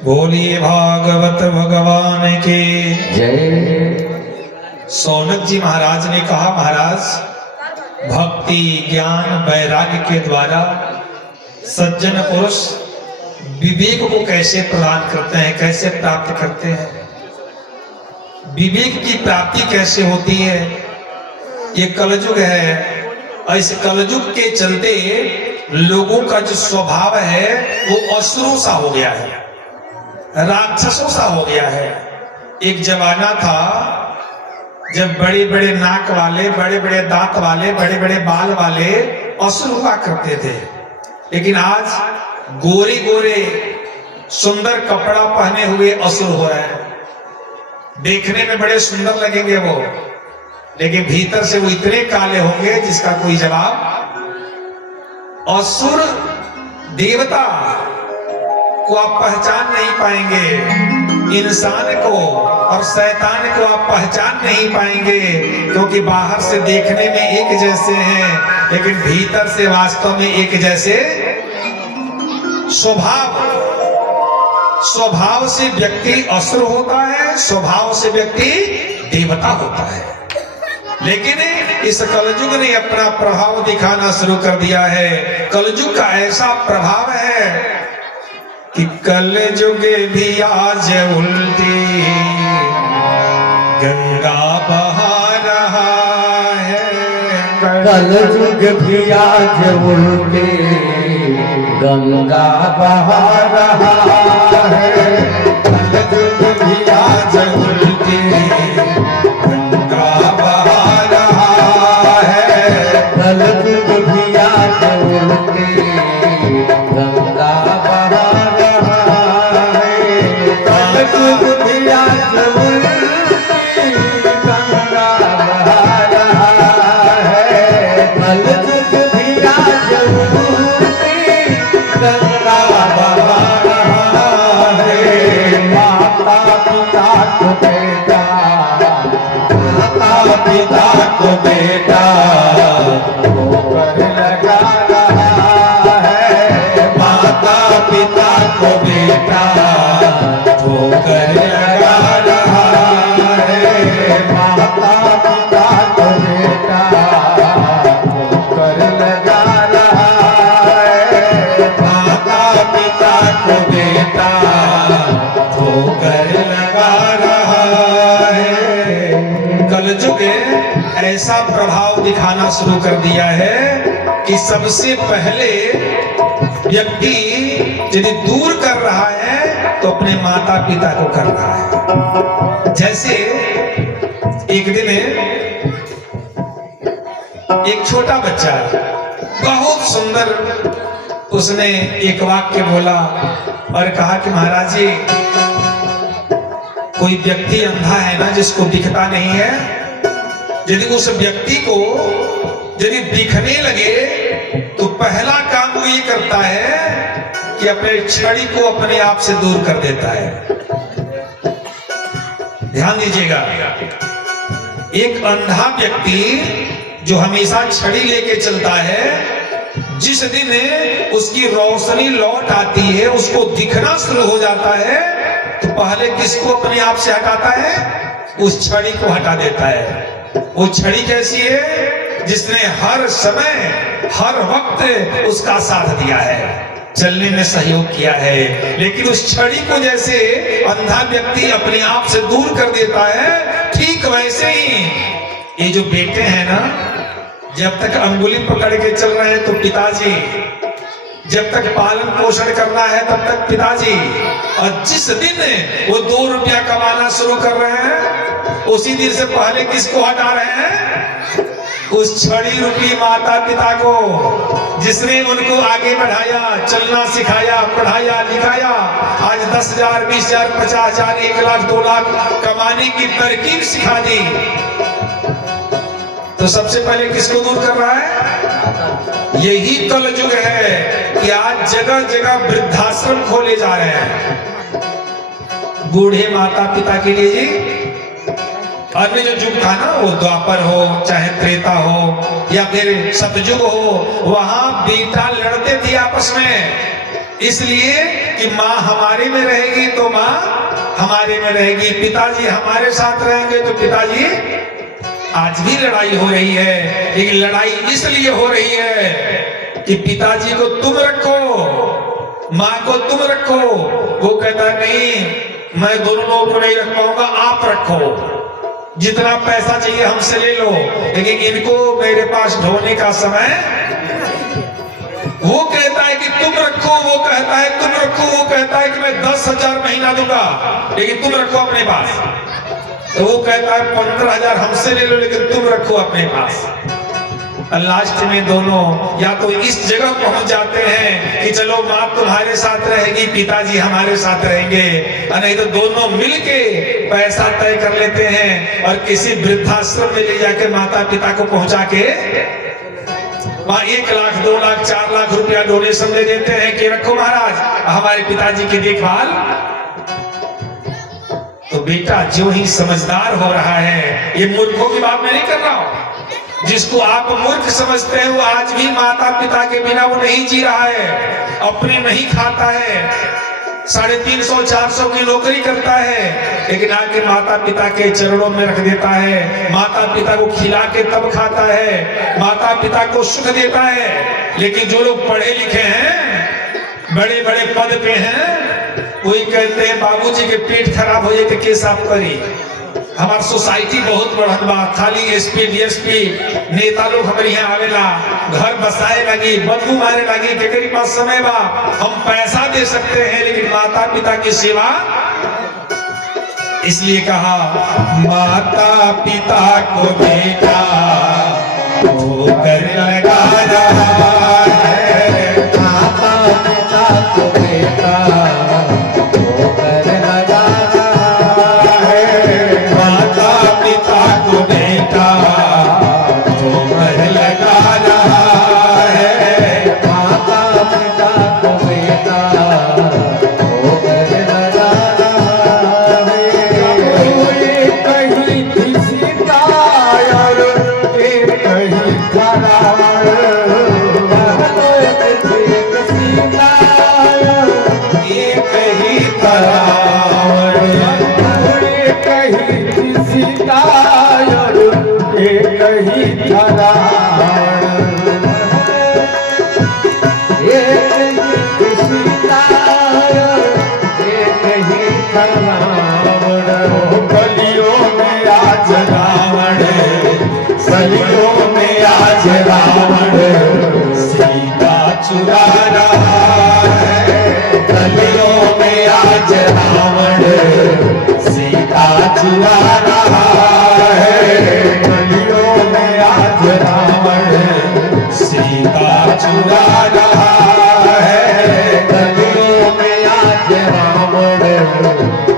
बोलिए भागवत भगवान के जय। सौनक जी महाराज ने कहा, महाराज भक्ति ज्ञान वैराग्य के द्वारा सज्जन पुरुष विवेक को कैसे प्रदान करते हैं, कैसे प्राप्त करते हैं, विवेक की प्राप्ति कैसे होती है। ये कलयुग है, इस कलयुग के चलते लोगों का जो स्वभाव है वो असुरों सा हो गया है, राक्षसों सा हो गया है। एक जमाना था जब बड़े बड़े नाक वाले, बड़े बड़े दांत वाले, बड़े बड़े बाल वाले असुर हुआ करते थे, लेकिन आज गोरे गोरे सुंदर कपड़ा पहने हुए असुर हो रहे हैं। देखने में बड़े सुंदर लगेंगे वो, लेकिन भीतर से वो इतने काले होंगे जिसका कोई जवाब। असुर देवता को आप पहचान नहीं पाएंगे, इंसान को और शैतान को आप पहचान नहीं पाएंगे, क्योंकि बाहर से देखने में एक जैसे हैं, लेकिन भीतर से वास्तव में एक जैसे। स्वभाव से व्यक्ति असुर होता है, स्वभाव से व्यक्ति देवता होता है। लेकिन इस कलयुग ने अपना प्रभाव दिखाना शुरू कर दिया है। कलयुग का ऐसा प्रभाव है कि कलयुग भी आज उल्टी गंगा बहा रहा है। कलयुग भी आज उल्टी गंगा बहा रहा है। कलयुग भी आज उल्टी गंगा बहा रहा है। कलयुग भी आज उल्टी गंगा बहा रहा है। कलयुग भी आज उल्टी गंगा बहा रहा है। कलयुग भी आज उल्टी गंगा बहा रहा है। माता पिता को बेटा, माता पिता को बेटा ठोकर लगा रहा है। माता पिता को बेटा ठोकर लगा रहा है। माता पिता को बेटा ठोकर लगा रहा है। माता पिता को बेटा ठोकर लगा रहा है। कलयुग ऐसा प्रभाव दिखाना शुरू कर दिया है कि सबसे पहले व्यक्ति यदि दूर कर रहा है तो अपने माता पिता को कर रहा है। जैसे एक दिन एक छोटा बच्चा बहुत सुंदर, उसने एक वाक्य बोला और कहा कि महाराज जी, कोई व्यक्ति अंधा है ना जिसको दिखता नहीं है, यदि उस व्यक्ति को यदि दिखने लगे तो पहला काम वो ये करता है कि अपने छड़ी को अपने आप से दूर कर देता है। ध्यान दीजिएगा, एक अंधा व्यक्ति जो हमेशा छड़ी लेके चलता है, जिस दिन उसकी रोशनी लौट आती है, उसको दिखना शुरू हो जाता है, तो पहले किसको अपने आप से हटाता है? उस छड़ी को हटा देता है। वो छड़ी कैसी है? जिसने हर समय हर वक्त उसका साथ दिया है, चलने में सहयोग किया है, लेकिन उस छड़ी को जैसे अंधा व्यक्ति अपने आप से दूर कर देता है, ठीक वैसे ही ये जो बेटे हैं ना, जब तक अंगुली पकड़ के चल रहे हैं तो पिताजी, जब तक पालन पोषण करना है तब तक पिताजी, और जिस दिन वो 2 रुपया कमाना शुरू कर रहे हैं उसी दिन से पहले किसको हटा रहे हैं? उस छड़ी रूपी माता पिता को, जिसने उनको आगे बढ़ाया, चलना सिखाया, पढ़ाया लिखाया, आज 10,000 20,000 50,000 1 लाख 2 लाख कमाने की तरकीब सिखा दी, तो सबसे पहले किसको दूर कर रहा है? यही कलयुग है कि आज जगह जगह वृद्धाश्रम खोले जा रहे हैं बूढ़े माता पिता के लिए जी। अन्य जो युग था ना, वो द्वापर हो चाहे त्रेता हो या फिर सतयुग हो, वहां बेटा लड़ते थे आपस में, इसलिए कि माँ हमारे में रहेगी तो माँ हमारे में रहेगी, पिताजी हमारे साथ रहेंगे तो पिताजी। आज भी लड़ाई हो रही है, लेकिन लड़ाई इसलिए हो रही है कि पिताजी को तुम रखो, माँ को तुम रखो। वो कहता नहीं, मैं दोनों लोगों को नहीं रख पाऊंगा, आप रखो, जितना पैसा चाहिए हमसे ले लो, लेकिन इनको मेरे पास ढोने का समय। वो कहता है कि तुम रखो, वो कहता है तुम रखो, वो कहता है कि मैं 10,000 महीना दूंगा, लेकिन तुम रखो अपने पास। तो वो कहता है 15,000 हमसे ले लो, लेकिन तुम रखो अपने पास। लास्ट में दोनों या तो इस जगह पहुंच जाते हैं कि चलो माँ तुम्हारे साथ रहेगी, पिताजी हमारे साथ रहेंगे, और नहीं तो दोनों मिलके पैसा तय कर लेते हैं और किसी वृद्धाश्रम में ले जाकर माता पिता को पहुंचा के वहां 1 लाख 2 लाख 4 लाख रुपया डोनेशन दे देते हैं कि रखो महाराज हमारे पिताजी की देखभाल। तो बेटा जो ही समझदार हो रहा है, ये मूर्खों की बात मैं नहीं कर रहा हूं, जिसको आप मूर्ख समझते हैं वो आज भी माता पिता के बिना वो नहीं जी रहा है, अपने नहीं खाता है, 350-400 की नौकरी करता है, लेकिन आके माता पिता के चरणों में रख देता है, माता पिता को खिला के तब खाता है, माता पिता को सुख देता है। लेकिन जो लोग पढ़े लिखे हैं, बड़े बड़े पद पे हैं, वही कहते हैं बाबूजी के पेट खराब हो जाए तो के साफ करी। हमार सोसाइटी बहुत बढ़त बा, खाली एसपी डीएसपी नेता लोग हमारे यहाँ आवेला, घर बसाए लगी, बदबू मारे लगी, केकरी पास समय बा, हम पैसा दे सकते हैं लेकिन माता पिता की सेवा। इसलिए कहा माता पिता को बेटा होकर लगा रहा है, माता पिता को बेटा होकर लगा रहा है, माता पिता को बेटा होकर लगा रहा है, माता पिता को बेटा होकर लगा रहा है। कोई कहीं किसी का और एक कहीं खड़ा, एक ही तरावर, कहीं किसी का और एक ही खड़ा, एक किसी का एक ही खड़ा। गलियों में आज रावण, गलियों में आज रावण सीता चुरा रहा है, गलियों में आज रावण सीता चुरा रहा है, गलियों में आज रावण सीता चुरा रहा है, गलियों में आज रावण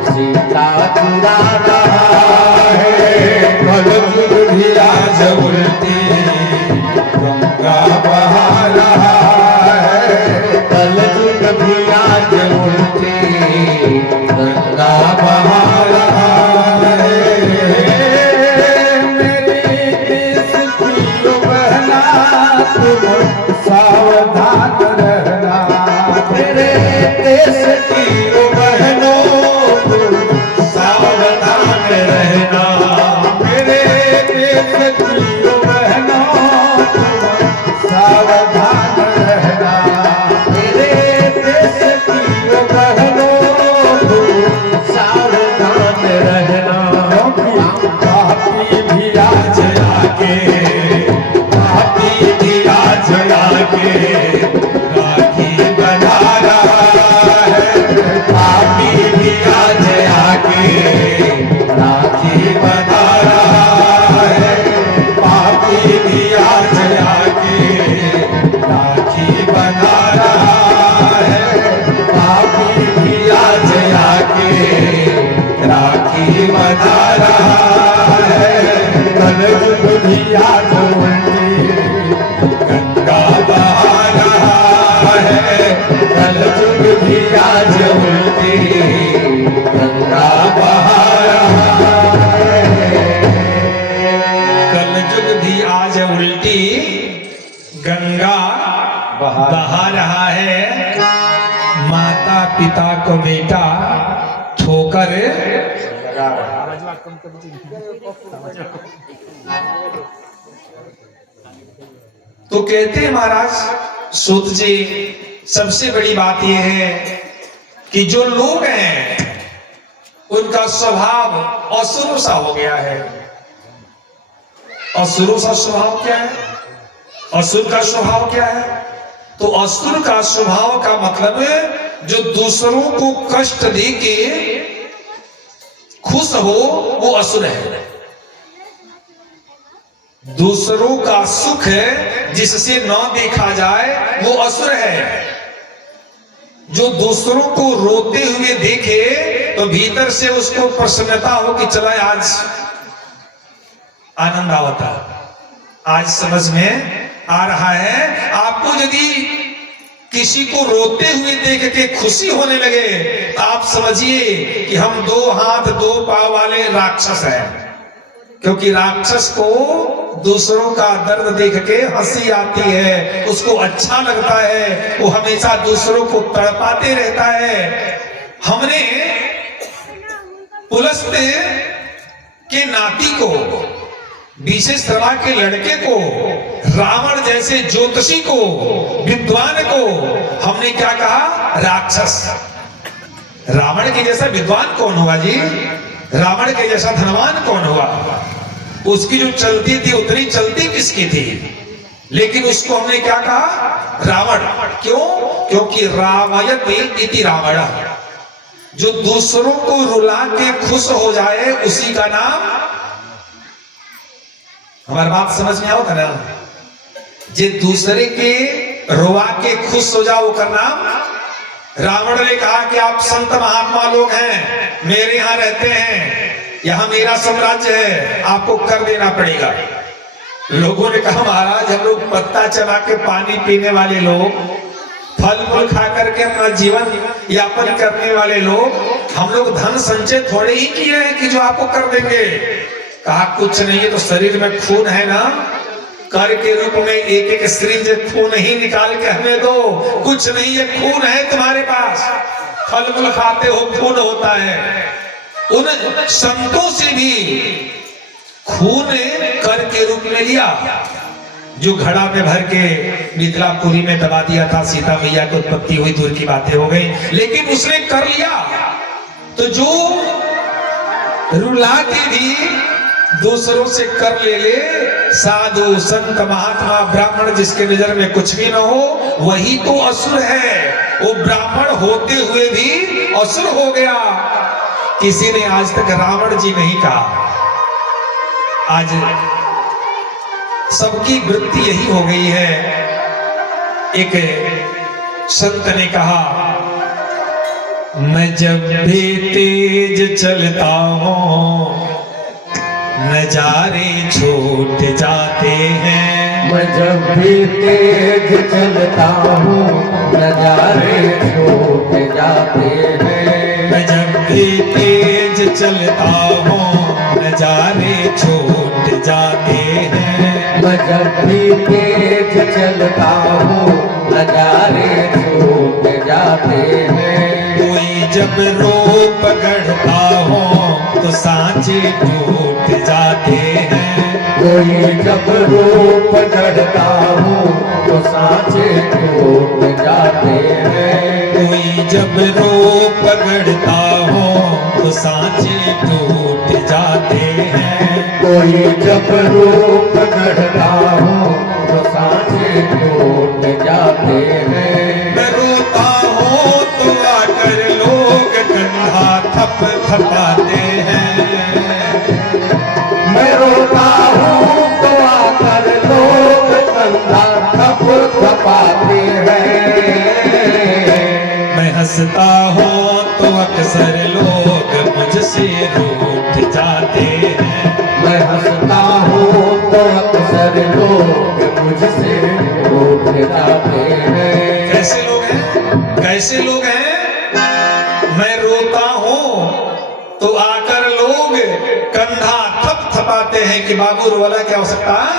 सीता चुरा रहा है। कलयुग भी आज उल्टी गंगा बहा रहा है, कलयुग भी आज उल्टी गंगा बहा रहा है। मेरी देश की बहना तुम सावधान रहना, मेरे देश की बहनों तुम सावधान रहना, मेरे देश की बहनों तुम सावधान रहना, मेरे देश की बहनों तुम सावधान रहना। पापी भी आज आके, पापी भी आज आके राखी बना रहा है, पिता को बेटा ठोकर लगा रहा। तो कहते हैं महाराज सूत जी, सबसे बड़ी बात यह है कि जो लोग हैं उनका स्वभाव असुर सा हो गया है। असुर सा स्वभाव क्या है? असुर का स्वभाव क्या है? तो असुर का स्वभाव का मतलब है जो दूसरों को कष्ट दे के खुश हो, वो असुर है। दूसरों का सुख जिससे न देखा जाए वो असुर है। जो दूसरों को रोते हुए देखे तो भीतर से उसको प्रसन्नता हो कि चला आज आनंद आवता, आज समझ में आ रहा है। आपको यदि किसी को रोते हुए देख के खुशी होने लगे तो आप समझिए कि हम दो हाथ दो पांव वाले राक्षस हैं। क्योंकि राक्षस को दूसरों का दर्द देख के हंसी आती है, उसको अच्छा लगता है, वो हमेशा दूसरों को तड़पाते रहता है। हमने पुलस्त के नाती को, विशेषवा के लड़के को, रावण जैसे ज्योतिषी को, विद्वान को हमने क्या कहा? राक्षस। रावण के जैसा विद्वान कौन हुआ जी? रावण के जैसा धनवान कौन हुआ? उसकी जो चलती थी उतनी चलती किसकी थी? लेकिन उसको हमने क्या कहा? रावण। क्यों? क्योंकि रावयते इति रावण। जो दूसरों को रुला के खुश हो जाए उसी का नाम, हमारी बात समझ में आओ ना? जे दूसरे के रुआ के खुश हो जाओ का नाम रावण ने कहा कि आप संत महात्मा लोग हैं, मेरे यहां रहते हैं, यहां मेरा साम्राज्य है, आपको कर देना पड़ेगा। लोगों ने कहा महाराज हम लोग पत्ता चबा के पानी पीने वाले लोग, फल फूल खा करके अपना जीवन यापन करने वाले लोग, हम लोग धन संचय थोड़े ही किए हैं कि जो आपको कर देंगे। कहा कुछ नहीं है, तो शरीर में खून है ना, कर के रूप में एक एक सिरिंज खून ही निकाल के हमें दो। कुछ नहीं है, खून है तुम्हारे पास, फल फूल खाते हो, खून होता है। उन संतों से भी खून कर के रूप में लिया, जो घड़ा में भर के मिथिलापुरी में दबा दिया था, सीता मैया की उत्पत्ति हुई, दूर की बातें हो गई, लेकिन उसने कर लिया। तो जो रुला के भी दूसरों से कर ले, साधु संत महात्मा ब्राह्मण जिसके नजर में कुछ भी ना हो, वही तो असुर है। वो ब्राह्मण होते हुए भी असुर हो गया। किसी ने आज तक रावण जी नहीं कहा। आज सबकी वृत्ति यही हो गई है। एक संत ने कहा, मैं जब भी तेज चलता हूँ नजारे छूट जाते हैं। मैं जब भी तेज चलता हूँ नजारे छूट जाते हैं। मैं जब भी तेज चलता हूँ नजारे छूट जाते हैं। मैं जब भी तेज चलता हूँ नजारे छूट जाते हैं। कोई जब रूप गढ़ता हो तो सांचे टूट जाते हैं। कोई जब रूप गढ़ता हूँ तो सांचे टूट जाते हैं। कोई जब रूप गढ़ता हो तो सांचे टूट जाते हैं। कोई जब रूप गढ़ता हूँ तो सांचे टूट जाते हैं। मैं रोता हूँ तो आकर लोग कंधा थप थपाते हैं। मैं रोता हूँ तो आकर लोग कंधा थप थपाते हैं। मैं हंसता हूँ तो अक्सर लोग मुझसे रूठ जाते हैं। मैं हंसता हूँ तो अक्सर लोग मुझसे रूठ जाते हैं। कैसे लोग हैं? कैसे लोग हैं? मैं रोता हूँ तो आकर लोग कंधा थप थपाते हैं कि बाबू रोला क्या हो सकता है,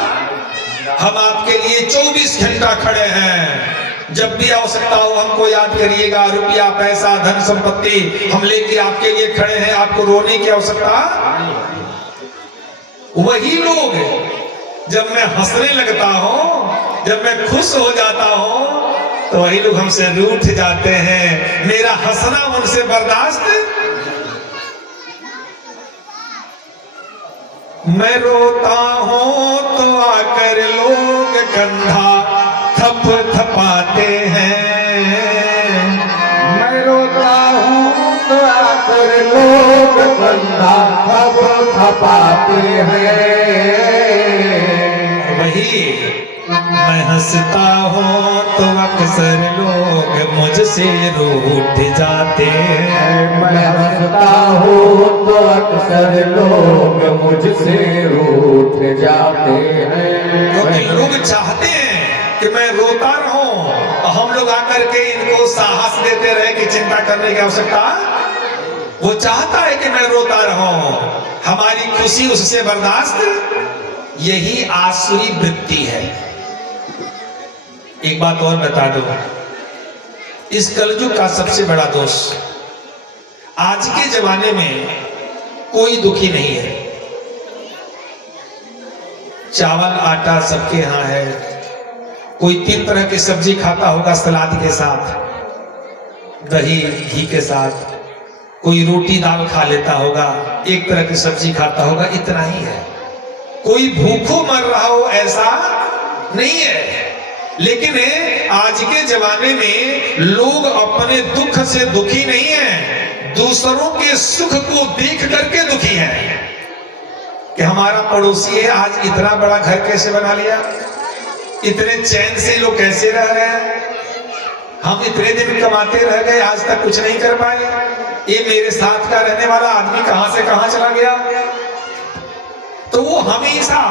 हम आपके लिए 24 घंटा खड़े हैं। जब भी आवश्यकता हो हमको याद करिएगा, रुपया पैसा धन संपत्ति हम लेके आपके लिए खड़े हैं, आपको रोने की आवश्यकता। वही लोग जब मैं हंसने लगता हूं, जब मैं खुश हो जाता हूं, तो वही लोग हमसे रूठ जाते हैं। मेरा हंसना उनसे बर्दाश्त। मैं रोता हूं तो आकर लोग कंधा थप थपाते हैं। मैं रोता हूँ तो आकर लोग कंधा थप थपाते हैं। वही मैं हंसता हूँ तो अक्सर लोग मुझसे रूठ जाते हैं। मैं हंसता हूँ तो अक्सर लोग मुझसे रूठ जाते हैं। क्योंकि लोग चाहते हैं कि मैं रोता रहूं, हम लोग आकर के इनको साहस देते रहे कि चिंता करने की आवश्यकता। वो चाहता है कि मैं रोता रहूं, हमारी खुशी उससे बर्दाश्त। यही आसुरी वृत्ति है। एक बात और बता दो, इस कलयुग का सबसे बड़ा दोष, आज के जमाने में कोई दुखी नहीं है। चावल आटा सबके यहाँ है, कोई 3 तरह की सब्जी खाता होगा सलाद के साथ, दही घी के साथ, कोई रोटी दाल खा लेता होगा, 1 तरह की सब्जी खाता होगा, इतना ही है। कोई भूखों मर रहा हो ऐसा नहीं है। लेकिन आज के जमाने में लोग अपने दुख से दुखी नहीं है, दूसरों के सुख को देख करके दुखी है। कि हमारा पड़ोसी है, आज इतना बड़ा घर कैसे बना लिया, इतने चैन से लोग कैसे रह रहे हैं, हम इतने दिन कमाते रह गए, आज तक कुछ नहीं कर पाए, ये मेरे साथ का रहने वाला आदमी कहां से कहां चला गया। तो वो हमेशा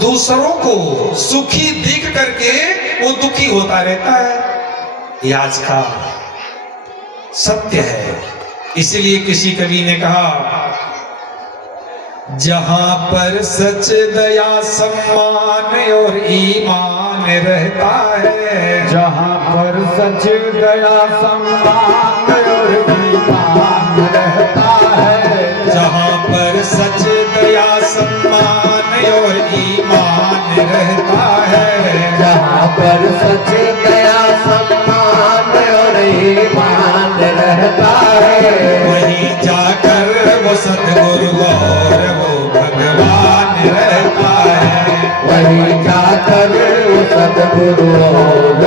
दूसरों को सुखी देख करके वो दुखी होता रहता है। ये आज का सत्य है। इसीलिए किसी कवि ने कहा, जहां पर सच दया सम्मान और ईमान रहता है, जहाँ पर सच दया सम्मान और ईमान रहता है, जहां पर सच दया सम्मान और ईमान रहता है, जहाँ पर सच दया सम्मान और ईमान रहता है, वहीं जाकर वो सद्गुरु और वो भगवान रहता है। वहीं जाकर वो सद्गुरु और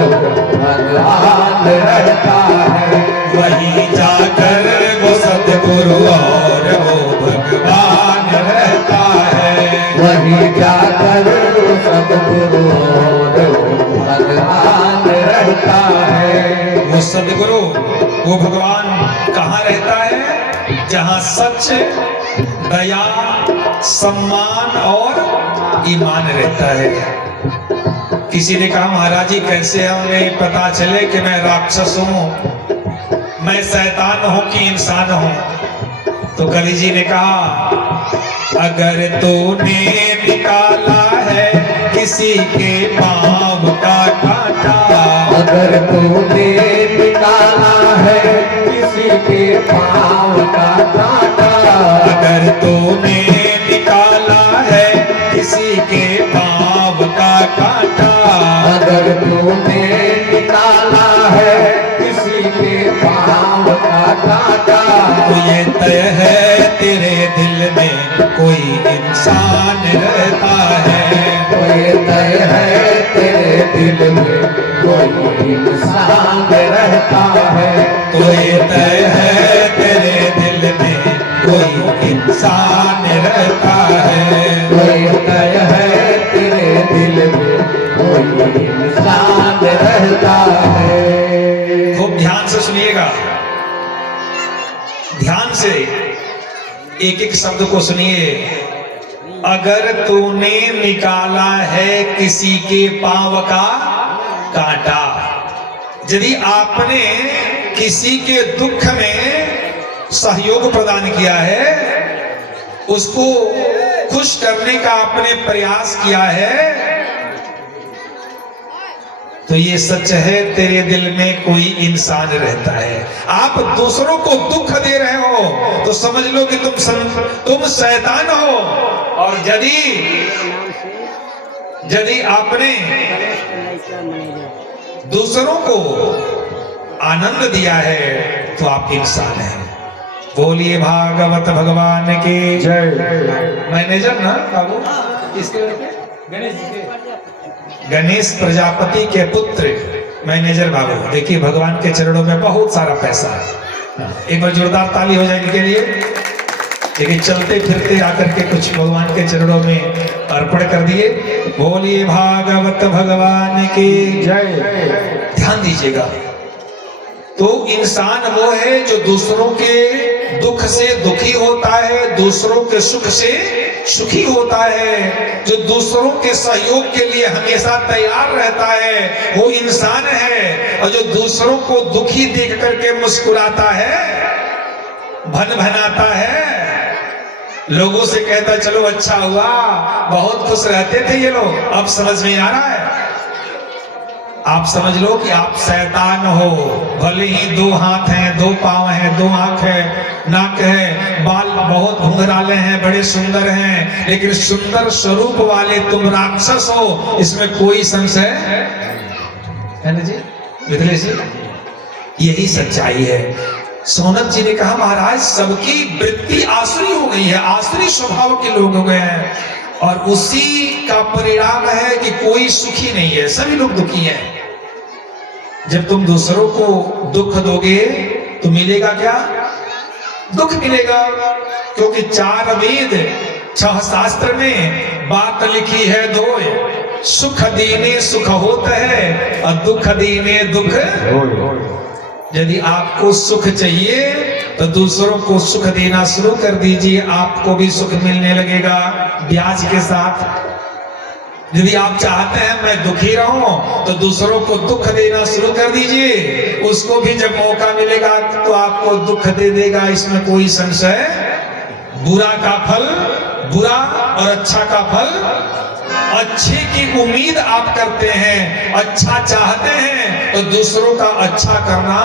भगवान रहता है। वहीं जाकर वो सद्गुरु और वो भगवान रहता है। वहीं जाकर वो सद्गुरु और भगवान रहता है। वो सद्गुरु वो भगवान कहाँ रहता है? जहाँ सच दया सम्मान और ईमान रहता है। किसी ने कहा, महाराज जी कैसे हमें पता चले कि मैं राक्षस हूँ, मैं शैतान हूँ कि इंसान हूँ? तो कवि जी ने कहा, अगर तूने निकाला है किसी के पाँव का कांटा, अगर तूने निकाला है किसी के पाँव का कांटा, अगर तूने निकाला है किसी के पाँव का कांटा, अगर तूने निकाला है किसी के पाँव का कांटा, तो ये तय है तेरे दिल में कोई इंसान रहता है। तो ये तय है तेरे दिल में कोई इंसान रहता है। तो ये तय है तेरे दिल में कोई इंसान रहता है। तो ये तय है तेरे दिल में कोई इंसान रहता है। खूब ध्यान से सुनिएगा, ध्यान से एक एक शब्द को सुनिए। अगर तूने निकाला है किसी के पांव का कांटा, यदि आपने किसी के दुख में सहयोग प्रदान किया है, उसको खुश करने का आपने प्रयास किया है, तो ये सच है, तेरे दिल में कोई इंसान रहता है। आप दूसरों को दुख दे रहे हो तो समझ लो कि तुम शैतान हो। और यदि आपने दूसरों को आनंद दिया है तो आप इंसान हैं। बोलिए भागवत भगवान की जय। मैनेजर ना बाबू इसके गणेश जी के गणेश प्रजापति के पुत्र मैनेजर बाबू, देखिए भगवान के चरणों में बहुत सारा पैसा है। एक बार जोरदार ताली हो जाए इनके लिए। लेकिन चलते फिरते आकर के कुछ भगवान के चरणों में अर्पण कर दिए। बोलिए भागवत भगवान की जय। ध्यान दीजिएगा, तो इंसान वो है जो दूसरों के दुख से दुखी होता है, दूसरों के सुख से सुखी होता है, जो दूसरों के सहयोग के लिए हमेशा तैयार रहता है, वो इंसान है। और जो दूसरों को दुखी देख करके मुस्कुराता है, भनभनाता है, लोगों से कहता चलो अच्छा हुआ, बहुत खुश रहते थे ये लोग, अब समझ में आ रहा है। आप समझ लो कि आप शैतान हो। भले ही 2 हाथ हैं, 2 पांव हैं, 2 आंख है, नाक है, बाल बहुत घुंघराले हैं, बड़े सुंदर हैं, लेकिन सुंदर स्वरूप वाले तुम राक्षस हो, इसमें कोई संशय है ना जी मिथिलेश जी? यही सच्चाई है। सोनक जी ने कहा महाराज सबकी वृत्ति आसुरी हो गई है, आसुरी स्वभाव के लोग हो गए हैं, और उसी का परिणाम है कि कोई सुखी नहीं है, सभी लोग दुखी हैं। जब तुम दूसरों को दुख दोगे तो मिलेगा क्या? दुख मिलेगा, क्योंकि 4 वेद 6 शास्त्र में बात लिखी है 2, सुख दीने सुख होता है और दुख दीने दुख। यदि आपको सुख चाहिए तो दूसरों को सुख देना शुरू कर दीजिए, आपको भी सुख मिलने लगेगा ब्याज के साथ। यदि आप चाहते हैं मैं दुखी रहूं तो दूसरों को दुख देना शुरू कर दीजिए, उसको भी जब मौका मिलेगा तो आपको दुख दे देगा, इसमें कोई संशय। बुरा का फल बुरा और अच्छा का फल अच्छे की उम्मीद आप करते हैं, अच्छा चाहते हैं तो दूसरों का अच्छा करना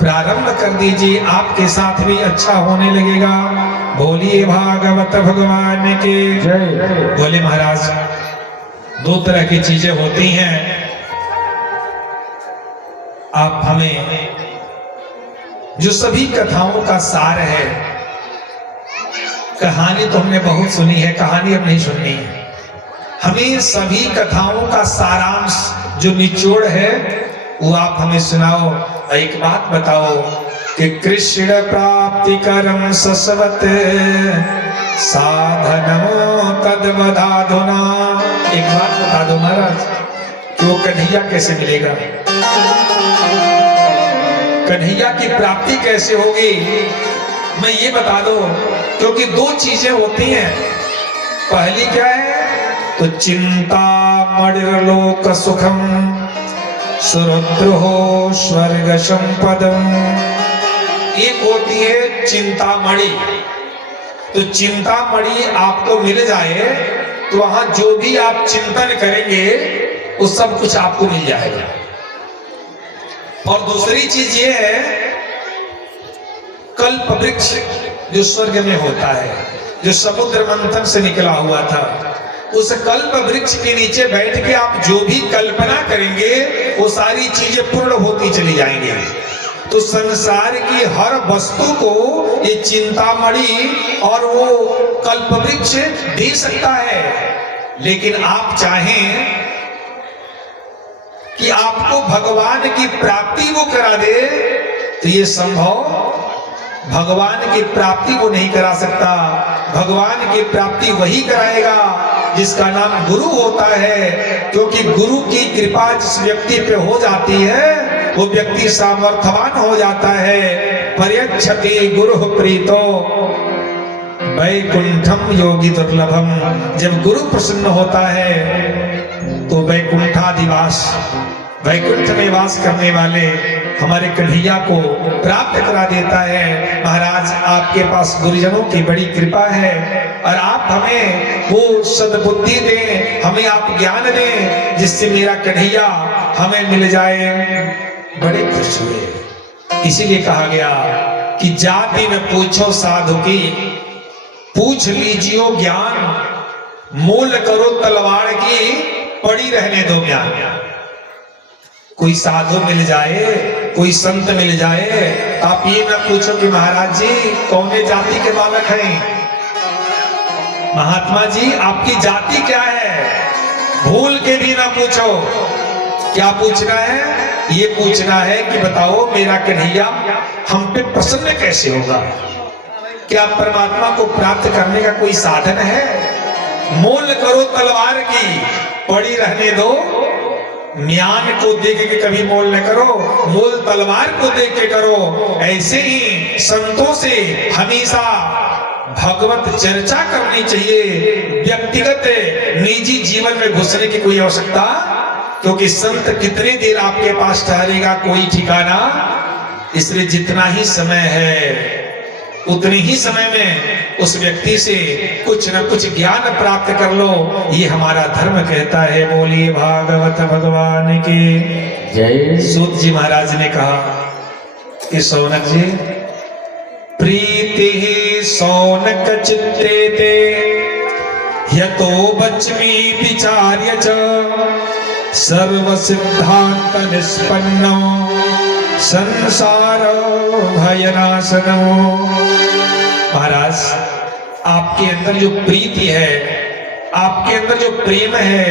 प्रारंभ कर दीजिए, आपके साथ भी अच्छा होने लगेगा। बोलिए भागवत भगवान के जय। बोले महाराज 2 तरह की चीजें होती हैं, आप हमें जो सभी कथाओं का सार है, कहानी तो हमने बहुत सुनी है, कहानी अब नहीं सुननी है, हमें सभी कथाओं का सारांश जो निचोड़ है वो आप हमें सुनाओ। एक बात बताओ कि कृष्ण प्राप्ति करम सस्वत साधनमो तद्वदाधुना। एक बात बता दो महाराज कि वो कन्हैया कैसे मिलेगा, कन्हैया की प्राप्ति कैसे होगी, मैं ये बता दो। क्योंकि 2 चीजें होती हैं, पहली क्या है तो चिंता मणिर्लोक सुखम सुरुद्रो स्वर्ग संपदम। एक होती है चिंतामणि, तो चिंतामणि आपको मिल जाए तो वहां जो भी आप चिंतन करेंगे वो सब कुछ आपको मिल जाएगा। और दूसरी चीज ये है कल्प वृक्ष जो स्वर्ग में होता है, जो समुद्र मंथन से निकला हुआ था, उस कल्प वृक्ष के नीचे बैठ के आप जो भी कल्पना करेंगे वो सारी चीजें पूर्ण होती चली जाएंगी। तो संसार की हर वस्तु को ये चिंतामणि और वो कल्प वृक्ष दे सकता है, लेकिन आप चाहें कि आपको भगवान की प्राप्ति वो करा दे तो ये संभव भगवान की प्राप्ति वो नहीं करा सकता। भगवान की प्राप्ति वही कराएगा जिसका नाम गुरु होता है, क्योंकि गुरु की कृपा जिस व्यक्ति पे हो जाती है वो व्यक्ति सामर्थ्यवान हो जाता है। पर्यच्छति गुरु प्रीतो वैकुंठम योगी दुर्लभम। जब गुरु प्रसन्न होता है तो वैकुंठादिवास, वैकुंठ में वास करने वाले हमारे कन्हैया को प्राप्त करा देता है। महाराज आपके पास गुरुजनों की बड़ी कृपा है, और आप हमें वो सद्बुद्धि दें, हमें आप ज्ञान दें जिससे मेरा कन्हैया हमें मिल जाए। बड़े खुश हुए। इसीलिए कहा गया कि जाति न पूछो साधु की, पूछ लीजियो ज्ञान, मोल करो तलवार की, पड़ी रहने दो ज्ञान। कोई साधु मिल जाए, कोई संत मिल जाए, आप ये ना पूछो कि महाराज जी कौन जाति के बालक हैं, महात्मा जी आपकी जाति क्या है, भूल के भी ना पूछो। क्या पूछना है? ये पूछना है कि बताओ मेरा कन्हैया हम पे प्रसन्न कैसे होगा, क्या परमात्मा को प्राप्त करने का कोई साधन है? मोल करो तलवार की, पड़ी रहने दो। म्यान को देख के कभी मोल न करो, मोल तलवार को देख के करो। ऐसे ही संतों से हमेशा भगवत चर्चा करनी चाहिए, व्यक्तिगत निजी जीवन में घुसने की कोई आवश्यकता, क्योंकि संत कितनी देर आपके पास ठहरेगा कोई ठिकाना। इसलिए जितना ही समय है उतने ही समय में उस व्यक्ति से कुछ न कुछ ज्ञान प्राप्त कर लो, ये हमारा धर्म कहता है। बोलिए भागवत भगवान की जय। सूत जी महाराज ने कहा कि शौनक जी, प्रीति ही शौनक चित्ते ते, यतो बच्मी विचार्य च, सर्व सिद्धांत निष्पन्नो, संसार भयनाशनो। महाराज आपके अंदर जो प्रीति है, आपके अंदर जो प्रेम है,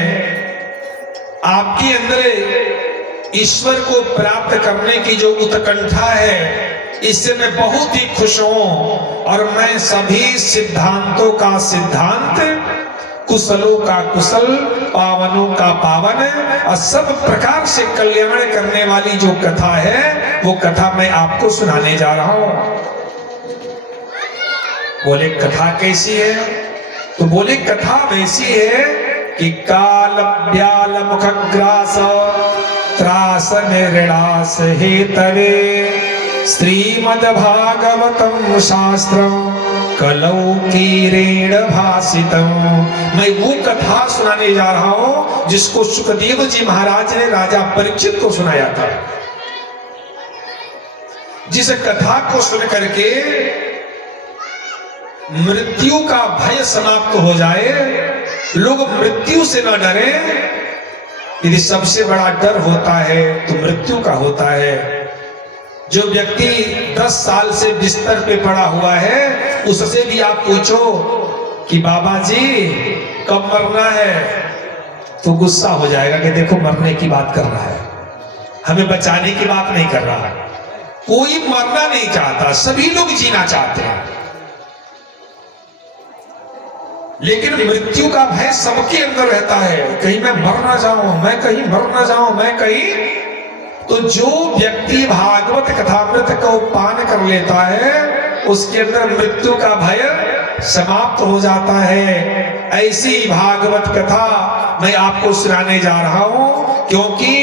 आपके अंदर ईश्वर को प्राप्त करने की जो उत्कंठा है, इससे मैं बहुत ही खुश हूं। और मैं सभी सिद्धांतों का सिद्धांत, कुशलों का कुशल, पावनों का पावन और सब प्रकार से कल्याण करने वाली जो कथा है, वो कथा मैं आपको सुनाने जा रहा हूं। बोले कथा कैसी है? तो बोले कथा वैसी है कि काल ब्याल मुखग्रास त्रास निर्णास हेतवे, श्रीमद् भागवतम शास्त्रम कलौ कीरेण भासितम। मैं वो कथा सुनाने जा रहा हूं जिसको सुखदेव जी महाराज ने राजा परीक्षित को सुनाया था। जिस कथा को सुन करके मृत्यु का भय समाप्त हो जाए, लोग मृत्यु से न डरे। यदि सबसे बड़ा डर होता है तो मृत्यु का होता है। जो व्यक्ति 10 साल से बिस्तर पे पड़ा हुआ है, उससे भी आप पूछो कि बाबा जी कब मरना है, तो गुस्सा हो जाएगा कि देखो मरने की बात कर रहा है, हमें बचाने की बात नहीं कर रहा। कोई मरना नहीं चाहता, सभी लोग जीना चाहते हैं, लेकिन मृत्यु का भय सबके अंदर रहता है। कहीं मैं मर ना जाऊं, मैं कहीं मर ना जाऊं, मैं कहीं। तो जो व्यक्ति भागवत कथामृत को पान कर लेता है, उसके अंदर मृत्यु का भय समाप्त हो जाता है। ऐसी भागवत कथा मैं आपको सुनाने जा रहा हूं, क्योंकि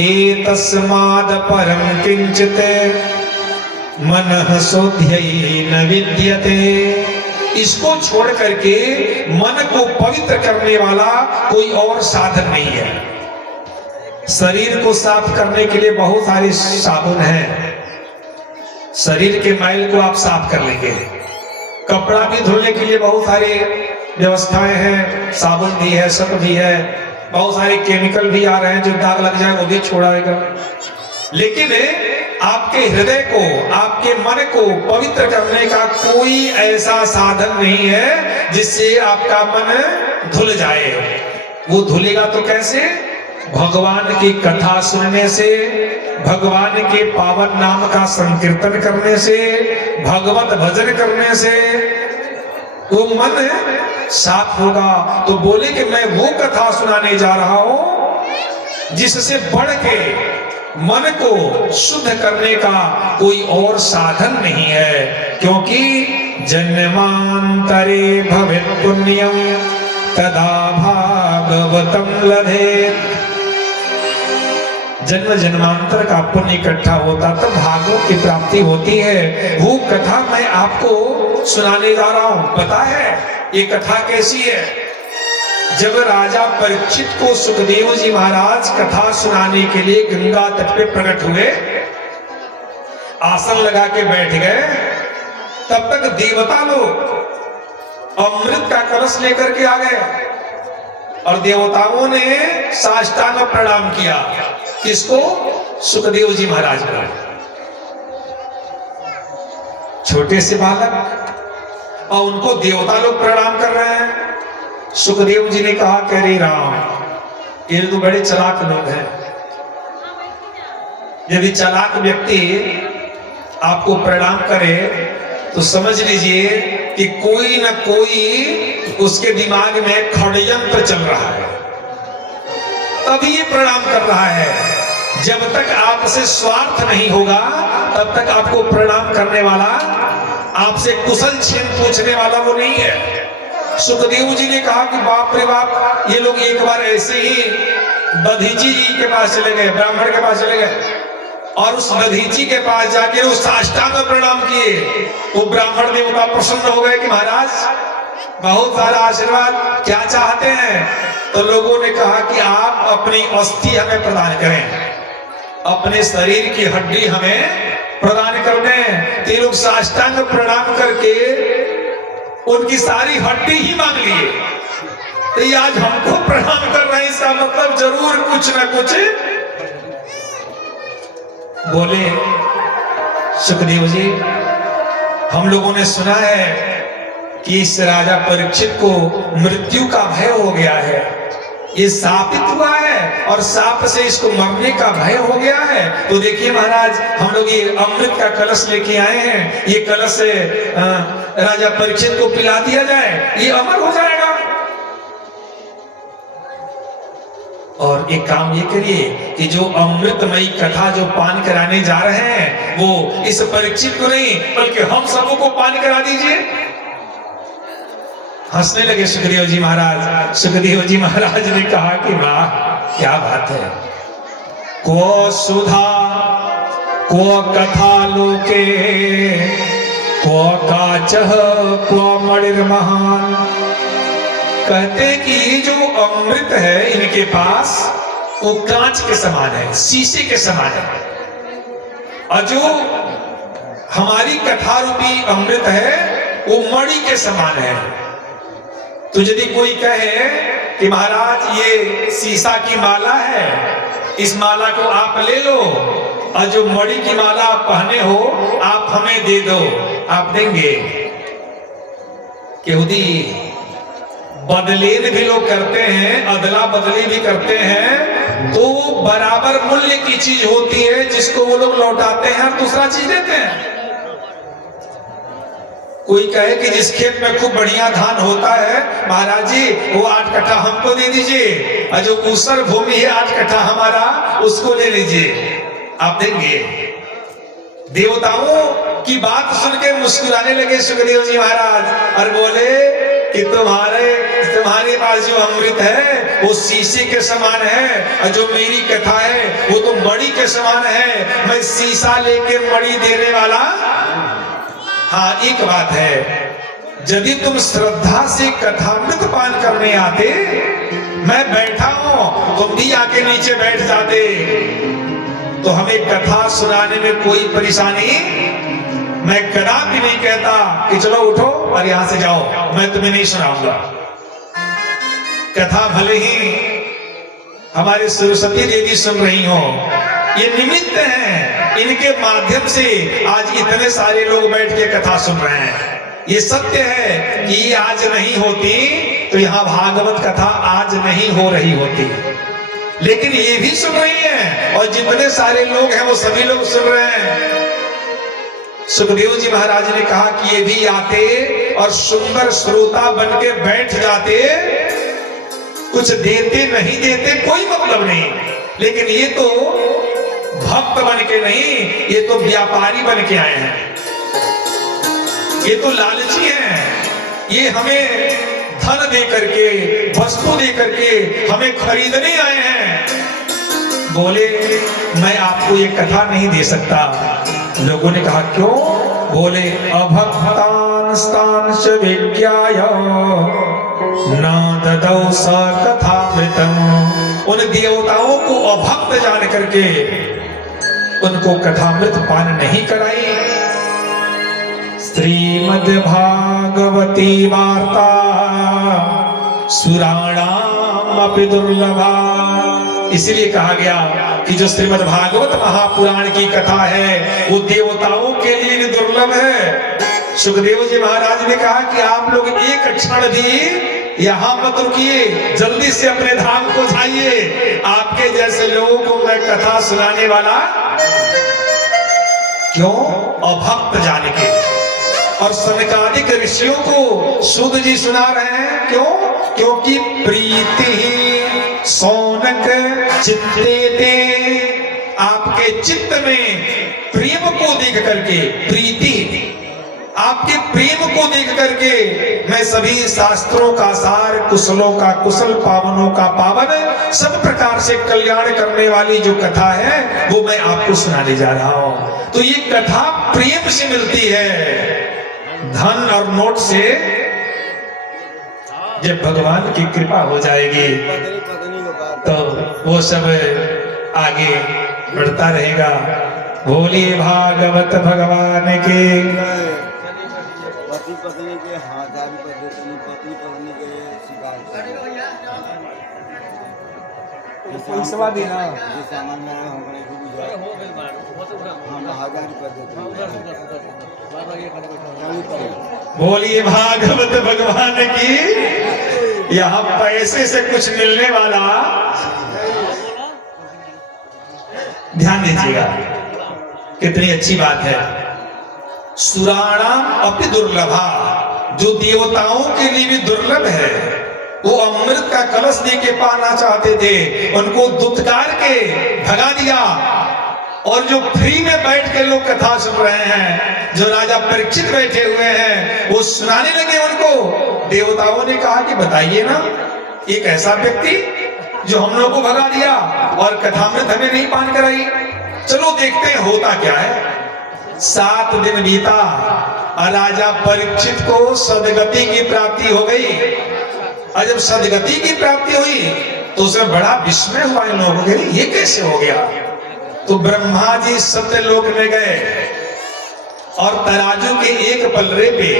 एतस्माद् परम किंचित मनः शोध्यै न विद्यते। इसको छोड़ करके मन को पवित्र करने वाला कोई और साधन नहीं है। शरीर को साफ करने के लिए बहुत सारे साबुन हैं, शरीर के मैल को आप साफ कर लेंगे। कपड़ा भी धुलने के लिए बहुत सारी व्यवस्थाएं हैं, साबुन भी है, सब भी है, बहुत सारे केमिकल भी आ रहे हैं, जो दाग लग जाए वो भी छोड़ाएगा। लेकिन आपके हृदय को, आपके मन को पवित्र करने का कोई ऐसा साधन नहीं है जिससे आपका मन धुल जाए। वो धुलेगा तो कैसे? भगवान की कथा सुनने से, भगवान के पावन नाम का संकीर्तन करने से, भगवत भजन करने से वो मन साफ होगा। तो बोले कि मैं वो कथा सुनाने जा रहा हूं जिससे बढ़ के मन को शुद्ध करने का कोई और साधन नहीं है। क्योंकि जन्मांतरे भवेत् पुण्यम तदा भागवतम लभेत्। जन्म जन्मांतर का पुण्य इकट्ठा होता तब भागवत की प्राप्ति होती है। वो कथा मैं आपको सुनाने जा रहा हूं। पता है ये कथा कैसी है? जब राजा परीक्षित को सुखदेव जी महाराज कथा सुनाने के लिए गंगा तट पे प्रकट हुए, आसन लगा के बैठ गए, तब तक देवता लोग अमृत का कलश लेकर के आ गए और देवताओं ने साष्टांग प्रणाम किया। किसको? सुखदेव जी महाराज को। छोटे से बालक और उनको देवता लोग प्रणाम कर रहे हैं। सुखदेव जी ने कहा कि अरे राम, ये तो बड़े चालाक लोग हैं। यदि चालाक व्यक्ति आपको प्रणाम करे तो समझ लीजिए कि कोई न कोई उसके दिमाग में षड्यंत्र चल रहा है, तभी ये प्रणाम कर रहा है। जब तक आपसे स्वार्थ नहीं होगा तब तक आपको प्रणाम करने वाला, आपसे कुशल क्षेम पूछने वाला वो नहीं है। सुखदेव जी ने कहा कि बाप रे बाप, ये लोग एक बार ऐसे ही दधीची जी के पास चले गए, ब्राह्मण के पास चले गए और उस दधीची के पास जाके उस साष्टांग प्रणाम किए। वो ब्राह्मण देवता प्रसन्न हो गए कि महाराज बहुत सारा आशीर्वाद, क्या चाहते हैं? तो लोगों ने कहा कि आप अपनी अस्थि हमें प्रदान करें, अपने शरीर की हड्डी हमें प्रदान कर दें। तो लोग साष्टांग प्रणाम करके उनकी सारी हड्डी ही मांग लिए। तो ये आज हमको प्रणाम कर रहे हैं, इसका मतलब जरूर कुछ ना कुछ बोले। सुखदेव जी, हम लोगों ने सुना है कि इस राजा परीक्षित को मृत्यु का भय हो गया है, ये शापित हुआ है और शाप से इसको मरने का भय हो गया है। तो देखिए महाराज, हम लोग ये अमृत का कलश लेके आए हैं, ये कलश से राजा परीक्षित को पिला दिया जाए, ये अमर हो जाएगा। और एक काम ये करिए कि जो अमृतमयी कथा जो पान कराने जा रहे हैं वो इस परीक्षित को नहीं बल्कि हम सबों को पान करा दीजिए। हंसने लगे सुखदेव जी महाराज। सुखदेव जी महाराज ने कहा कि वाह, क्या बात है, को सुधा को कथा लोके को काचह को मणिर्महान। कहते कि ये जो अमृत है इनके पास वो कांच के समान है, शीशे के समान है, और जो हमारी कथा रूपी अमृत है वो मणि के समान है। तो यदि कोई कहे कि महाराज ये शीशा की माला है, इस माला को आप ले लो और जो मणि की माला आप पहने हो आप हमें दे दो, आप देंगे? यहूदी बदलेन भी लोग करते हैं, अदला बदली भी करते हैं, तो वो बराबर मूल्य की चीज होती है जिसको वो लोग लौटाते हैं और दूसरा चीज देते हैं। कोई कहे कि जिस खेत में खूब बढ़िया धान होता है महाराज जी वो 8 कट्ठा हमको दे दीजिए, और जो ऊसर भूमि है 8 कट्ठा हमारा, उसको ले लीजिए, आप देंगे? देवताओं की बात सुन के मुस्कुराने लगे सुखदेव जी महाराज और बोले कि तुम्हारे पास जो अमृत है वो शीशे के समान है, और जो मेरी कथा है वो तो मणि के समान है। मैं शीशा लेके मणि देने वाला। हाँ, एक बात है, यदि तुम श्रद्धा से कथामृत पान करने आते, मैं बैठा हूं, तुम भी आके नीचे बैठ जाते, तो हमें कथा सुनाने में कोई परेशानी। मैं कदापि नहीं कहता कि चलो उठो और यहां से जाओ, मैं तुम्हें नहीं सुनाऊंगा। कथा भले ही हमारे सरस्वती देवी सुन रही हो, ये निमित्त है, इनके माध्यम से आज इतने सारे लोग बैठ के कथा सुन रहे हैं। ये सत्य है कि ये आज नहीं होती तो यहाँ भागवत कथा आज नहीं हो रही होती, लेकिन ये भी सुन रही है और जितने सारे लोग हैं वो सभी लोग सुन रहे हैं। सुखदेव जी महाराज ने कहा कि ये भी आते और सुंदर श्रोता बन के बैठ जाते, कुछ देते नहीं देते कोई मतलब नहीं, लेकिन ये तो भक्त बन के नहीं, ये तो व्यापारी बन के आए हैं, ये तो लालची हैं, ये हमें धन दे करके, वस्तु दे करके हमें खरीदने आए हैं। बोले मैं आपको ये कथा नहीं दे सकता। लोगों ने कहा क्यों? बोले अभक्तान भक्तांस्तांश्च विज्ञाय न ददौ स कथामृतम्। उन देवताओं को अभक्त जान करके उनको कथामृत पान नहीं कराई। श्रीमद्भागवती वार्ता सुराणाम अपि दुर्लभा। इसलिए कहा गया कि जो श्रीमद् भागवत महापुराण की कथा है वो देवताओं के लिए भी दुर्लभ है। सुखदेव जी महाराज ने कहा कि आप लोग एक क्षण भी यहाँ मत रुकिए, जल्दी से अपने धाम को जाइए। आपके जैसे लोगों को मैं कथा सुनाने वाला क्यों? अभक्त जान के। और सनकादिक ऋषियों को सूत जी सुना रहे हैं, क्यों? क्योंकि प्रीति ही सौनक चित्ते ते। आपके चित्त में प्रेम को देख करके, प्रीति आपके प्रेम को देख करके मैं सभी शास्त्रों का सार, कुशलों का कुशल, पावनों का पावन, सब प्रकार से कल्याण करने वाली जो कथा है वो मैं आपको सुनाने जा रहा हूं। तो ये कथा प्रेम से मिलती है, धन और नोट से जब भगवान की कृपा हो जाएगी तो वो सब आगे बढ़ता रहेगा। बोलिए भागवत भगवान के। पति पत्नी के हाथारी पद्धति, पत्नी पत्नी के शिकार पैसा देना ये सामान में हमारे को हम हाथारी पद्धति। बोलिए भागवत भगवान की। यहाँ पैसे से कुछ मिलने वाला, ध्यान दीजिएगा कितनी अच्छी बात है। सुराणाम अपि दुर्लभा, जो देवताओं के लिए भी दुर्लभ है। वो अमृत का कलश दे के पाना चाहते थे, उनको दुत्कार के भगा दिया। और जो फ्री में बैठ के लोग कथा सुन रहे हैं, जो राजा परीक्षित बैठे हुए हैं, वो सुनाने लगे उनको। देवताओं ने कहा कि बताइए ना, एक ऐसा व्यक्ति जो हम लोग को भगा दिया और कथामृत हमें नहीं पान कराई। चलो देखते हैं होता क्या है। 7 दिन बीता और राजा परीक्षित को सदगति की प्राप्ति हो गई। और जब सदगति की प्राप्ति हुई तो उसे बड़ा विस्मय हुआ इन लोगों के लिए, ये कैसे हो गया। तो ब्रह्मा जी सत्यलोक में गए और तराजू के एक पलड़े पे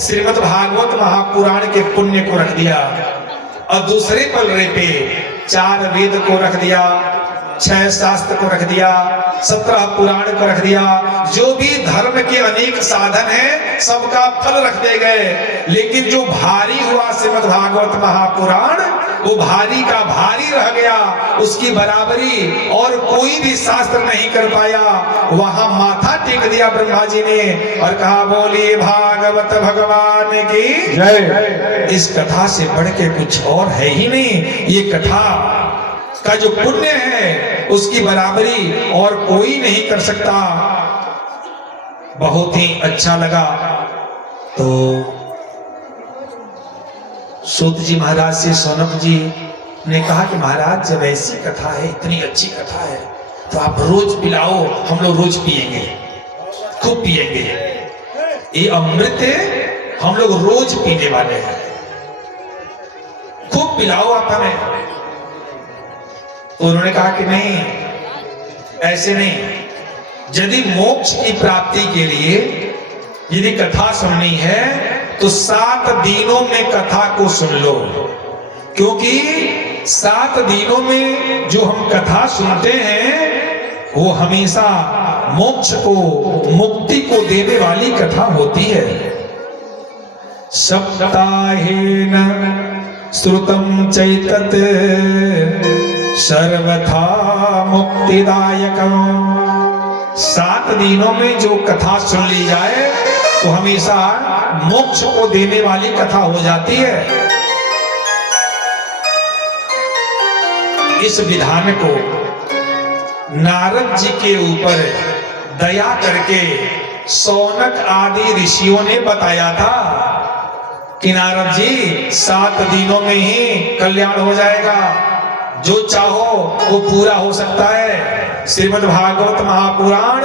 श्रीमद् भागवत महापुराण के पुण्य को रख दिया और दूसरे पलड़े पे 4 वेद को रख दिया, 6 शास्त्र को रख दिया, 17 पुराण को रख दिया। जो भी धर्म के अनेक साधन हैं सबका फल रख दे गए। लेकिन जो भारी हुआ श्रीमद् भागवत महापुराण, वो भारी का भारी रह गया। उसकी बराबरी और कोई भी शास्त्र नहीं कर पाया। वहां माथा टेक दिया ब्रह्मा जी ने और कहा बोलिए भागवत भगवान की जय। इस कथा से बढ़ के कुछ और है ही नहीं। ये कथा का जो पुण्य है उसकी बराबरी और कोई नहीं कर सकता। बहुत ही अच्छा लगा। तो सूत जी महाराज से सौनक जी ने कहा कि महाराज जब ऐसी कथा है, इतनी अच्छी कथा है, तो आप रोज पिलाओ, हम लोग रोज पिएंगे, खूब पिएंगे। ये अमृत हम लोग रोज पीने वाले हैं, खूब पिलाओ आप हमें। तो उन्होंने कहा कि नहीं, ऐसे नहीं। यदि मोक्ष की प्राप्ति के लिए यदि कथा सुननी है तो 7 दिनों में कथा को सुन लो। क्योंकि 7 दिनों में जो हम कथा सुनते हैं वो हमेशा मोक्ष को, मुक्ति को देने वाली कथा होती है। सप्ताहेन श्रुतम चैतत सर्वथा मुक्तिदायकम। 7 दिनों में जो कथा सुन ली जाए तो हमेशा मोक्ष को देने वाली कथा हो जाती है। इस विधान को नारद जी के ऊपर दया करके सौनक आदि ऋषियों ने बताया था कि नारद जी 7 दिनों में ही कल्याण हो जाएगा, जो चाहो वो पूरा हो सकता है। श्रीमद् भागवत महापुराण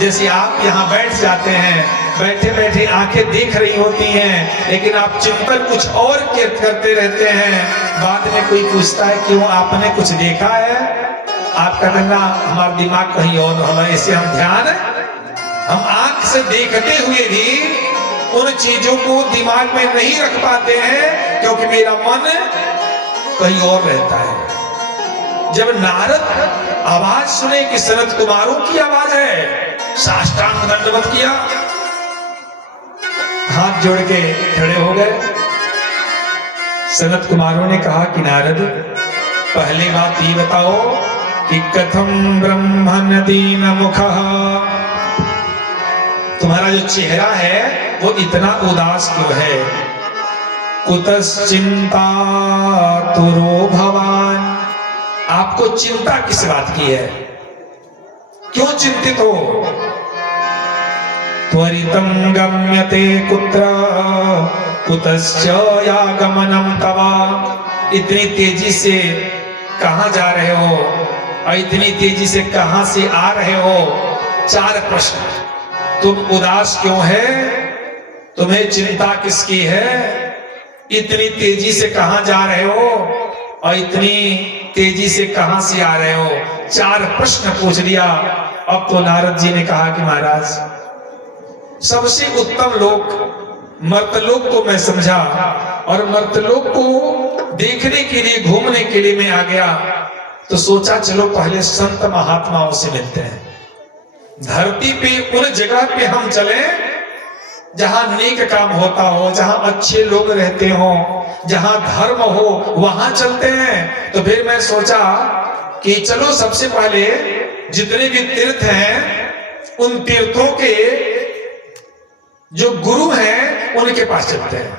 जैसे आप यहाँ बैठ जाते हैं, बैठे बैठे आंखें देख रही होती हैं, लेकिन आप चिंतन कुछ और करते रहते हैं। बाद में कोई पूछता है क्यों, आपने कुछ देखा है? आप कहते ना हमारा दिमाग कहीं और, हम ऐसे हम आंख से देखते हुए भी उन चीजों को दिमाग में नहीं रख पाते हैं, क्योंकि मेरा मन कहीं और रहता है। जब नारद आवाज सुने कि सनत कुमारों की आवाज है, साष्टांग दंडवत किया, हाथ जोड़ के खड़े हो गए। सनत कुमारों ने कहा कि नारद, पहली बात ये बताओ कि कथम ब्रह्मण दीन मुखः, तुम्हारा जो चेहरा है वो इतना उदास क्यों है? कुतश्चिंता तुरो भवान, आपको चिंता किस बात की है? क्यों चिंतित हो? त्वरितं गम्यते कुत्र कुतश्च यागमनं तवा, इतनी तेजी से कहां जा रहे हो और इतनी तेजी से कहां से आ रहे हो? 4 प्रश्न। तुम उदास क्यों है? तुम्हें चिंता किसकी है? इतनी तेजी से कहां जा रहे हो और इतनी तेजी से कहां से आ रहे हो? 4 प्रश्न पूछ लिया। अब तो नारद जी ने कहा कि महाराज, सबसे उत्तम लोक मर्तलोक को मैं समझा, और मर्तलोक को देखने के लिए, घूमने के लिए मैं आ गया, तो सोचा चलो पहले संत महात्माओं से मिलते हैं। धरती पे उन जगह पे हम चले जहां नेक काम होता हो, जहां अच्छे लोग रहते हो, जहां धर्म हो, वहां चलते हैं। तो फिर मैं सोचा कि चलो सबसे पहले जितने भी तीर्थ हैं, उन तीर्थों के जो गुरु हैं उनके पास चलते हैं।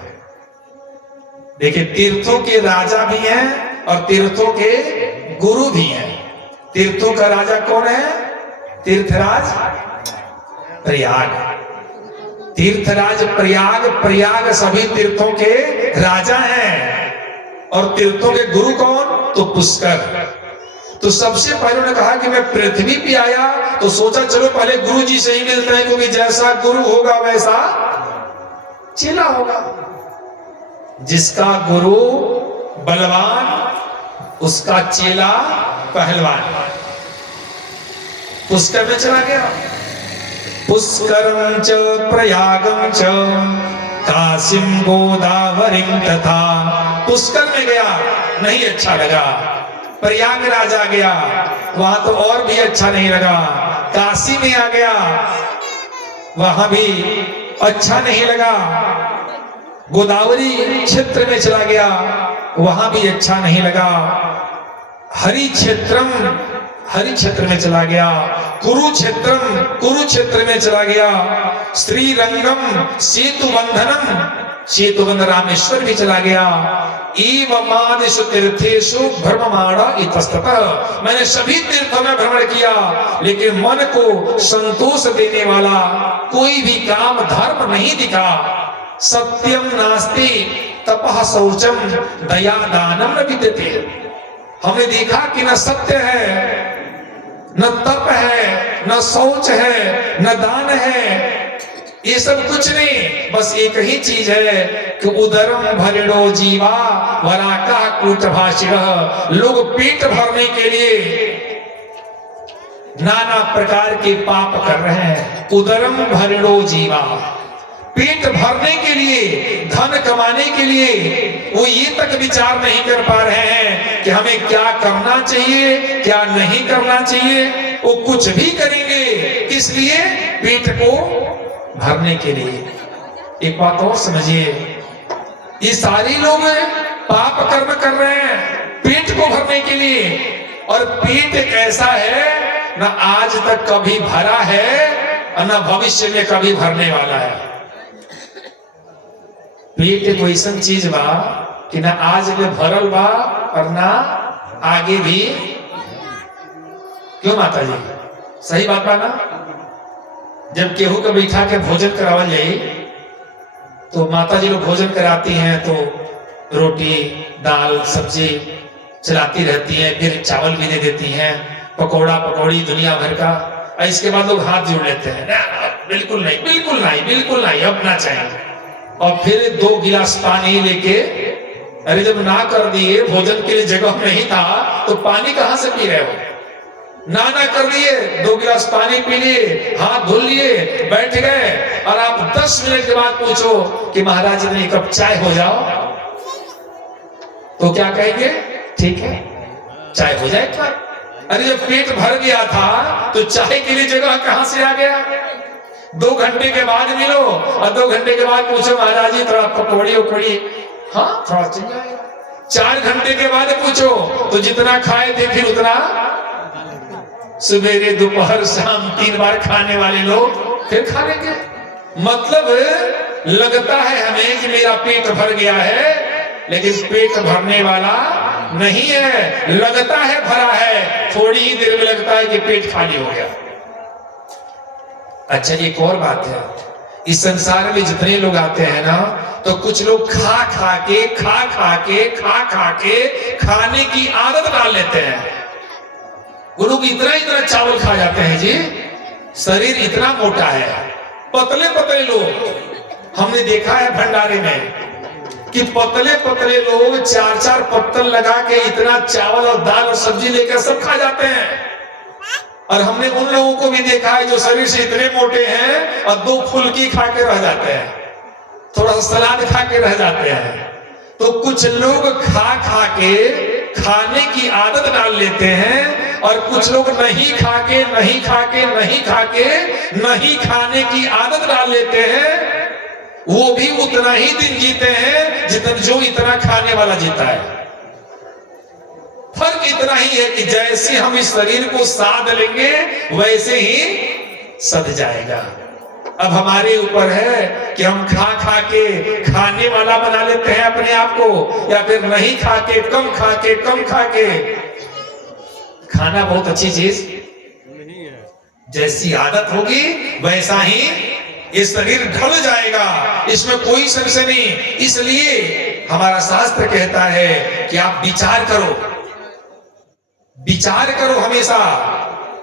देखिए, तीर्थों के राजा भी हैं और तीर्थों के गुरु भी हैं। तीर्थों का राजा कौन है? तीर्थराज प्रयाग। तीर्थराज प्रयाग, प्रयाग सभी तीर्थों के राजा हैं। और तीर्थों के गुरु कौन? तो पुष्कर। तो सबसे पहले उन्होंने कहा कि मैं पृथ्वी पे आया, तो सोचा चलो पहले गुरु जी से ही मिलते हैं, क्योंकि जैसा गुरु होगा वैसा चेला होगा। जिसका गुरु बलवान, उसका चेला पहलवान। पुष्कर में चला गया। पुष्करं च प्रयागं च काशीं गोदावरीं तथा। पुष्कर में गया, नहीं अच्छा लगा। प्रयागराज आ गया, वहां तो और भी अच्छा नहीं लगा। काशी में आ गया, वहां भी अच्छा नहीं लगा। गोदावरी क्षेत्र में चला गया, वहां भी अच्छा नहीं लगा। हरिक्षेत्र में चला गया। कुरुक्षेत्र में चला गया। श्रीरंगम सेतुबंधन रामेश्वर भी चला गया। एवमादिषु तीर्थेषु भ्रममाणा इतस्ततः, मैंने सभी तीर्थों में भ्रमण किया, लेकिन मन को संतोष देने वाला कोई भी काम धर्म नहीं दिखा। सत्यम नास्ति तपः शौचम दया दानम न विद्यते। हमने देखा कि न सत्य है, न तप है, न शौच है, न दान है, ये सब कुछ नहीं। बस एक ही चीज है कि उदरम भरिणो जीवा वराका कूटभाषिणः। लोग पेट भरने के लिए नाना प्रकार के पाप कर रहे हैं। उदरम भरिणो जीवा, पेट भरने के लिए, धन कमाने के लिए वो ये तक विचार नहीं कर पा रहे हैं कि हमें क्या करना चाहिए, क्या नहीं करना चाहिए। वो कुछ भी करेंगे, किस लिए? पेट को भरने के लिए। एक बात और समझिए, ये सारे लोग पाप कर्म कर रहे हैं पेट को भरने के लिए। और पेट एक ऐसा है, ना आज तक कभी भरा है और ना भविष्य में कभी भरने वाला है। पेट एक वैसन चीज बा कि ना आज में भरल बा और ना आगे भी। क्यों माता जी? सही बात बा ना? जब केहू को बैठा के भोजन करावल जाए, तो माता जी लोग भोजन कराती हैं, तो रोटी दाल सब्जी चलाती रहती हैं, फिर चावल भी दे देती हैं, पकौड़ा पकौड़ी दुनिया भर का। और इसके बाद लोग हाथ जोड़ लेते हैं, ना बिल्कुल नहीं, बिल्कुल नहीं, बिल्कुल नहीं, अब ना चाहिए। और फिर 2 गिलास पानी लेके, अरे जब ना कर दिए, भोजन के लिए जगह नहीं था तो पानी कहां से पी रहे हो? ना कर दिए, 2 गिलास पानी पी लिए, हाथ धुल लिए, बैठ गए, और आप 10 मिनट के बाद पूछो कि महाराज ने 1 कप चाय हो जाओ, तो क्या कहेंगे? ठीक है, चाय हो जाए एक बार। अरे जब पेट भर गया था तो चाय के लिए जगह कहां से आ गया? 2 घंटे के बाद मिलो और 2 घंटे के बाद पूछो महाराज जी थोड़ा पकौड़ी उकौड़ी, हाँ थोड़ा चाहिए। 4 घंटे के बाद पूछो तो जितना खाए थे फिर उतना, सवेरे दोपहर शाम 3 बार खाने वाले लोग फिर खा लेंगे। मतलब लगता है हमें कि मेरा पेट भर गया है, लेकिन पेट भरने वाला नहीं है। लगता है भरा है, थोड़ी ही देर में लगता है कि पेट खाली हो गया। अच्छा, एक और बात है, इस संसार में जितने लोग आते हैं ना, तो कुछ लोग खा खा के खाने की आदत डाल लेते हैं। वो लोग इतना चावल खा जाते हैं जी, शरीर इतना मोटा है, पतले पतले लोग। हमने देखा है भंडारे में कि पतले पतले लोग 4 पत्तल लगा के इतना चावल और दाल और सब्जी लेकर सब खा जाते हैं। और हमने उन लोगों को भी देखा है जो शरीर से इतने मोटे हैं और 2 फुल्की खा के रह जाते हैं, थोड़ा सा सलाद खा के रह जाते हैं। तो कुछ लोग खा के खाने की आदत डाल लेते हैं, और कुछ लोग नहीं खाने की आदत डाल लेते हैं। वो भी उतना ही दिन जीते हैं जितना जो इतना खाने वाला जीता है। फर्क इतना ही है कि जैसे हम इस शरीर को साध लेंगे वैसे ही सध जाएगा। अब हमारे ऊपर है कि हम खा के खाने वाला बना लेते हैं अपने आप को, या फिर नहीं खा के कम खा के। खाना बहुत अच्छी चीज, जैसी आदत होगी वैसा ही ये शरीर ढल जाएगा, इसमें कोई संशय नहीं। इसलिए हमारा शास्त्र कहता है कि आप विचार करो हमेशा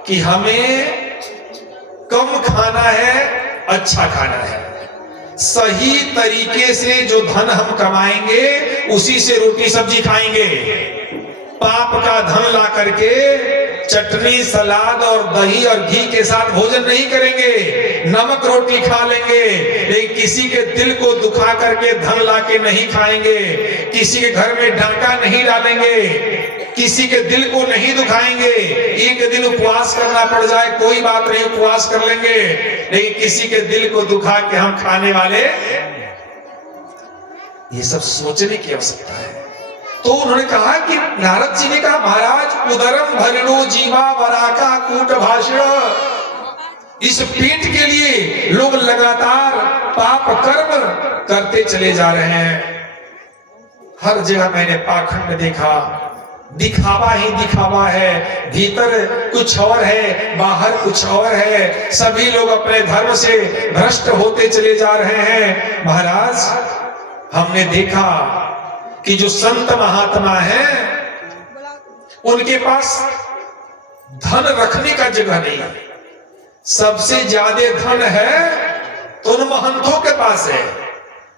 कि हमें कम खाना है, अच्छा खाना है। सही तरीके से जो धन हम कमाएंगे उसी से रोटी सब्जी खाएंगे। पाप का धन ला करके चटनी सलाद और दही और घी के साथ भोजन नहीं करेंगे, नमक रोटी खा लेंगे, लेकिन किसी के दिल को दुखा करके धन ला के नहीं खाएंगे, किसी के घर में डांका नहीं डालेंगे, किसी के दिल को नहीं दुखाएंगे। एक दिन उपवास करना पड़ जाए कोई बात नहीं, उपवास कर लेंगे, लेकिन किसी के दिल को दुखा के हम खाने वाले, ये सब सोचने की आवश्यकता है। तो उन्होंने कहा कि नारद जी ने कहा महाराज उदरम भरिणो जीवा वराका कूट भाषण, इस पेट के लिए लोग लगातार पाप कर्म करते चले जा रहे हैं। हर जगह मैंने पाखंड देखा, दिखावा ही दिखावा है, भीतर कुछ और है बाहर कुछ और है। सभी लोग अपने धर्म से भ्रष्ट होते चले जा रहे हैं। महाराज हमने देखा कि जो संत महात्मा हैं उनके पास धन रखने का जगह नहीं है। सबसे ज्यादा धन है तो उन महंतों के पास है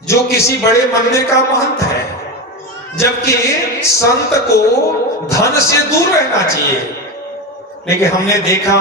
जो किसी बड़े मंदिर का महंत है, जबकि संत को धन से दूर रहना चाहिए। लेकिन हमने देखा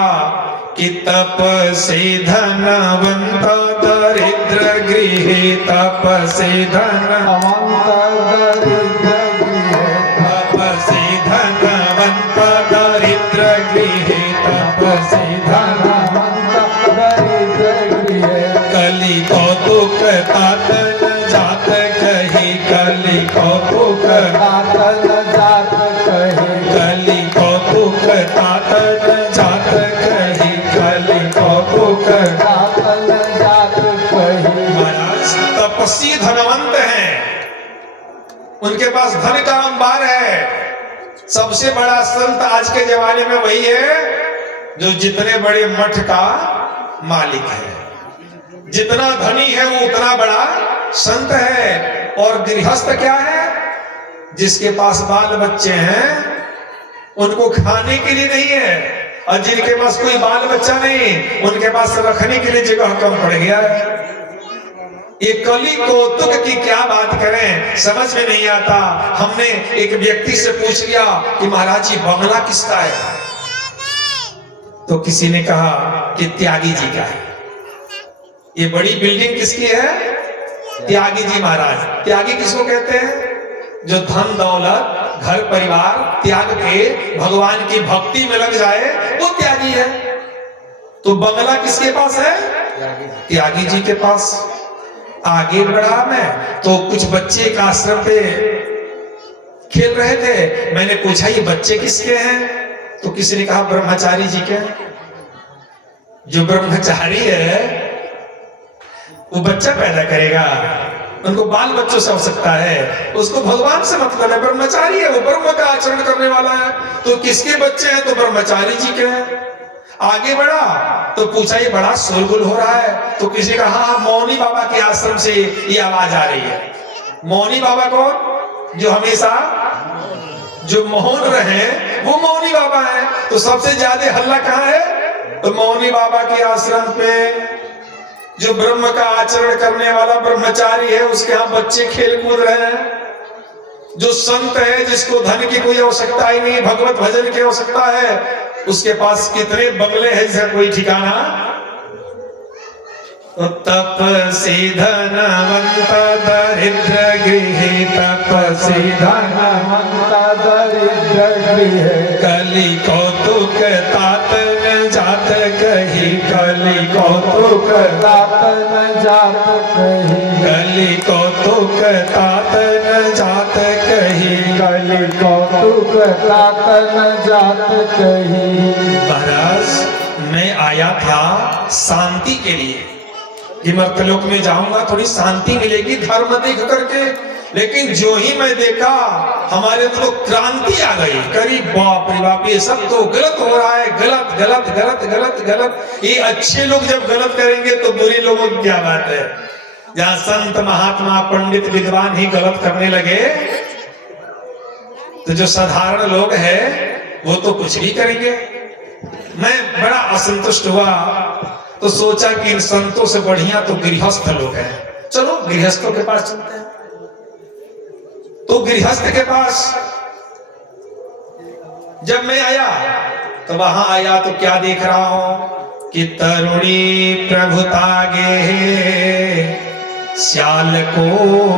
कि तप से धनवंत दरिद्र गृहे, तप से धनवंत दरिद्र गृहे, तप से धनवंत दरिद्र गृहे, तप से धनवंत दरिद्र गृहे। कली कौतुक तातन जात कही, कली कौतुक तातन जात कही, कली कौतुक तातन जात कही, कली कौतुक तातन जात कही। महाराज तपस्वी धनवंत हैं, उनके पास धन का अंबार है। सबसे बड़ा संत आज के जमाने में वही है जो जितने बड़े मठ का मालिक है। जितना धनी है वो उतना बड़ा संत है। और गृहस्थ क्या है? जिसके पास बाल बच्चे हैं उनको खाने के लिए नहीं है, और जिनके पास कोई बाल बच्चा नहीं, उनके पास रखने के लिए जगह कम पड़ गया है। ये कली कौतुक की क्या बात करें, समझ में नहीं आता। हमने एक व्यक्ति से पूछ लिया कि महाराज जी बंगला किसका है, तो किसी ने कहा कि त्यागी जी का है। ये बड़ी बिल्डिंग किसकी है? त्यागी जी महाराज। त्यागी किसको कहते हैं? जो धन दौलत घर परिवार त्याग के भगवान की भक्ति में लग जाए वो त्यागी है। तो बंगला किसके पास है? त्यागी जी के पास। आगे बढ़ा मैं तो कुछ बच्चे एक आश्रम पे खेल रहे थे। मैंने पूछा ये बच्चे किसके हैं, तो किसी ने कहा ब्रह्मचारी जी के। जो ब्रह्मचारी है वो बच्चा पैदा करेगा, उनको बाल बच्चों से आवश्यकता है, उसको भगवान से मतलब है। ब्रह्मचारी है वो, ब्रह्म का आचरण करने वाला है। तो किसके बच्चे हैं? तो ब्रह्मचारी जी के हैं। आगे बढ़ा तो पूछा ये बड़ा शोरगुल हो रहा है, तो किसी का हाँ मौनी बाबा के आश्रम से ये आवाज आ रही है। मौनी बाबा कौन? जो हमेशा जो मौन रहे वो मौनी बाबा है। तो सबसे ज्यादा हल्ला कहाँ है? तो मौनी बाबा के आश्रम पे। जो ब्रह्म का आचरण करने वाला ब्रह्मचारी है उसके यहाँ बच्चे खेल कूद रहे हैं। जो संत है जिसको धन की कोई आवश्यकता ही नहीं, भगवत भजन की आवश्यकता है, उसके पास कितने बंगले हैं जिसका कोई ठिकाना। तो तपसी धनवंत दरिद्र गृहे, तपसी धनवंत दरिद्र गृहे, कली कौतुक तात न जात कही, कली कौतुक तात न जात कही, कली कौतुक तात न जात कही, कली कौतुक तात न जात कही। महाराज मैं आया था शांति के लिए कि मर्तलोक में जाऊंगा थोड़ी शांति मिलेगी धर्म देख करके। लेकिन जो ही मैं देखा हमारे तो क्रांति आ गई। करीब बाप रे बाप ये सब तो गलत हो रहा है, गलत गलत गलत गलत गलत। ये अच्छे लोग जब गलत करेंगे तो बुरे लोगों की क्या बात है। जहां संत महात्मा पंडित विद्वान ही गलत करने लगे तो जो साधारण लोग हैं वो तो कुछ भी करेंगे। मैं बड़ा असंतुष्ट हुआ तो सोचा कि इन संतों से बढ़िया तो गृहस्थ लोग हैं, चलो गृहस्थों के पास चलते हैं। तो गृहस्थ के पास जब मैं आया तो वहां आया तो क्या देख रहा हूं कि तरुणी प्रभुतागे श्याल को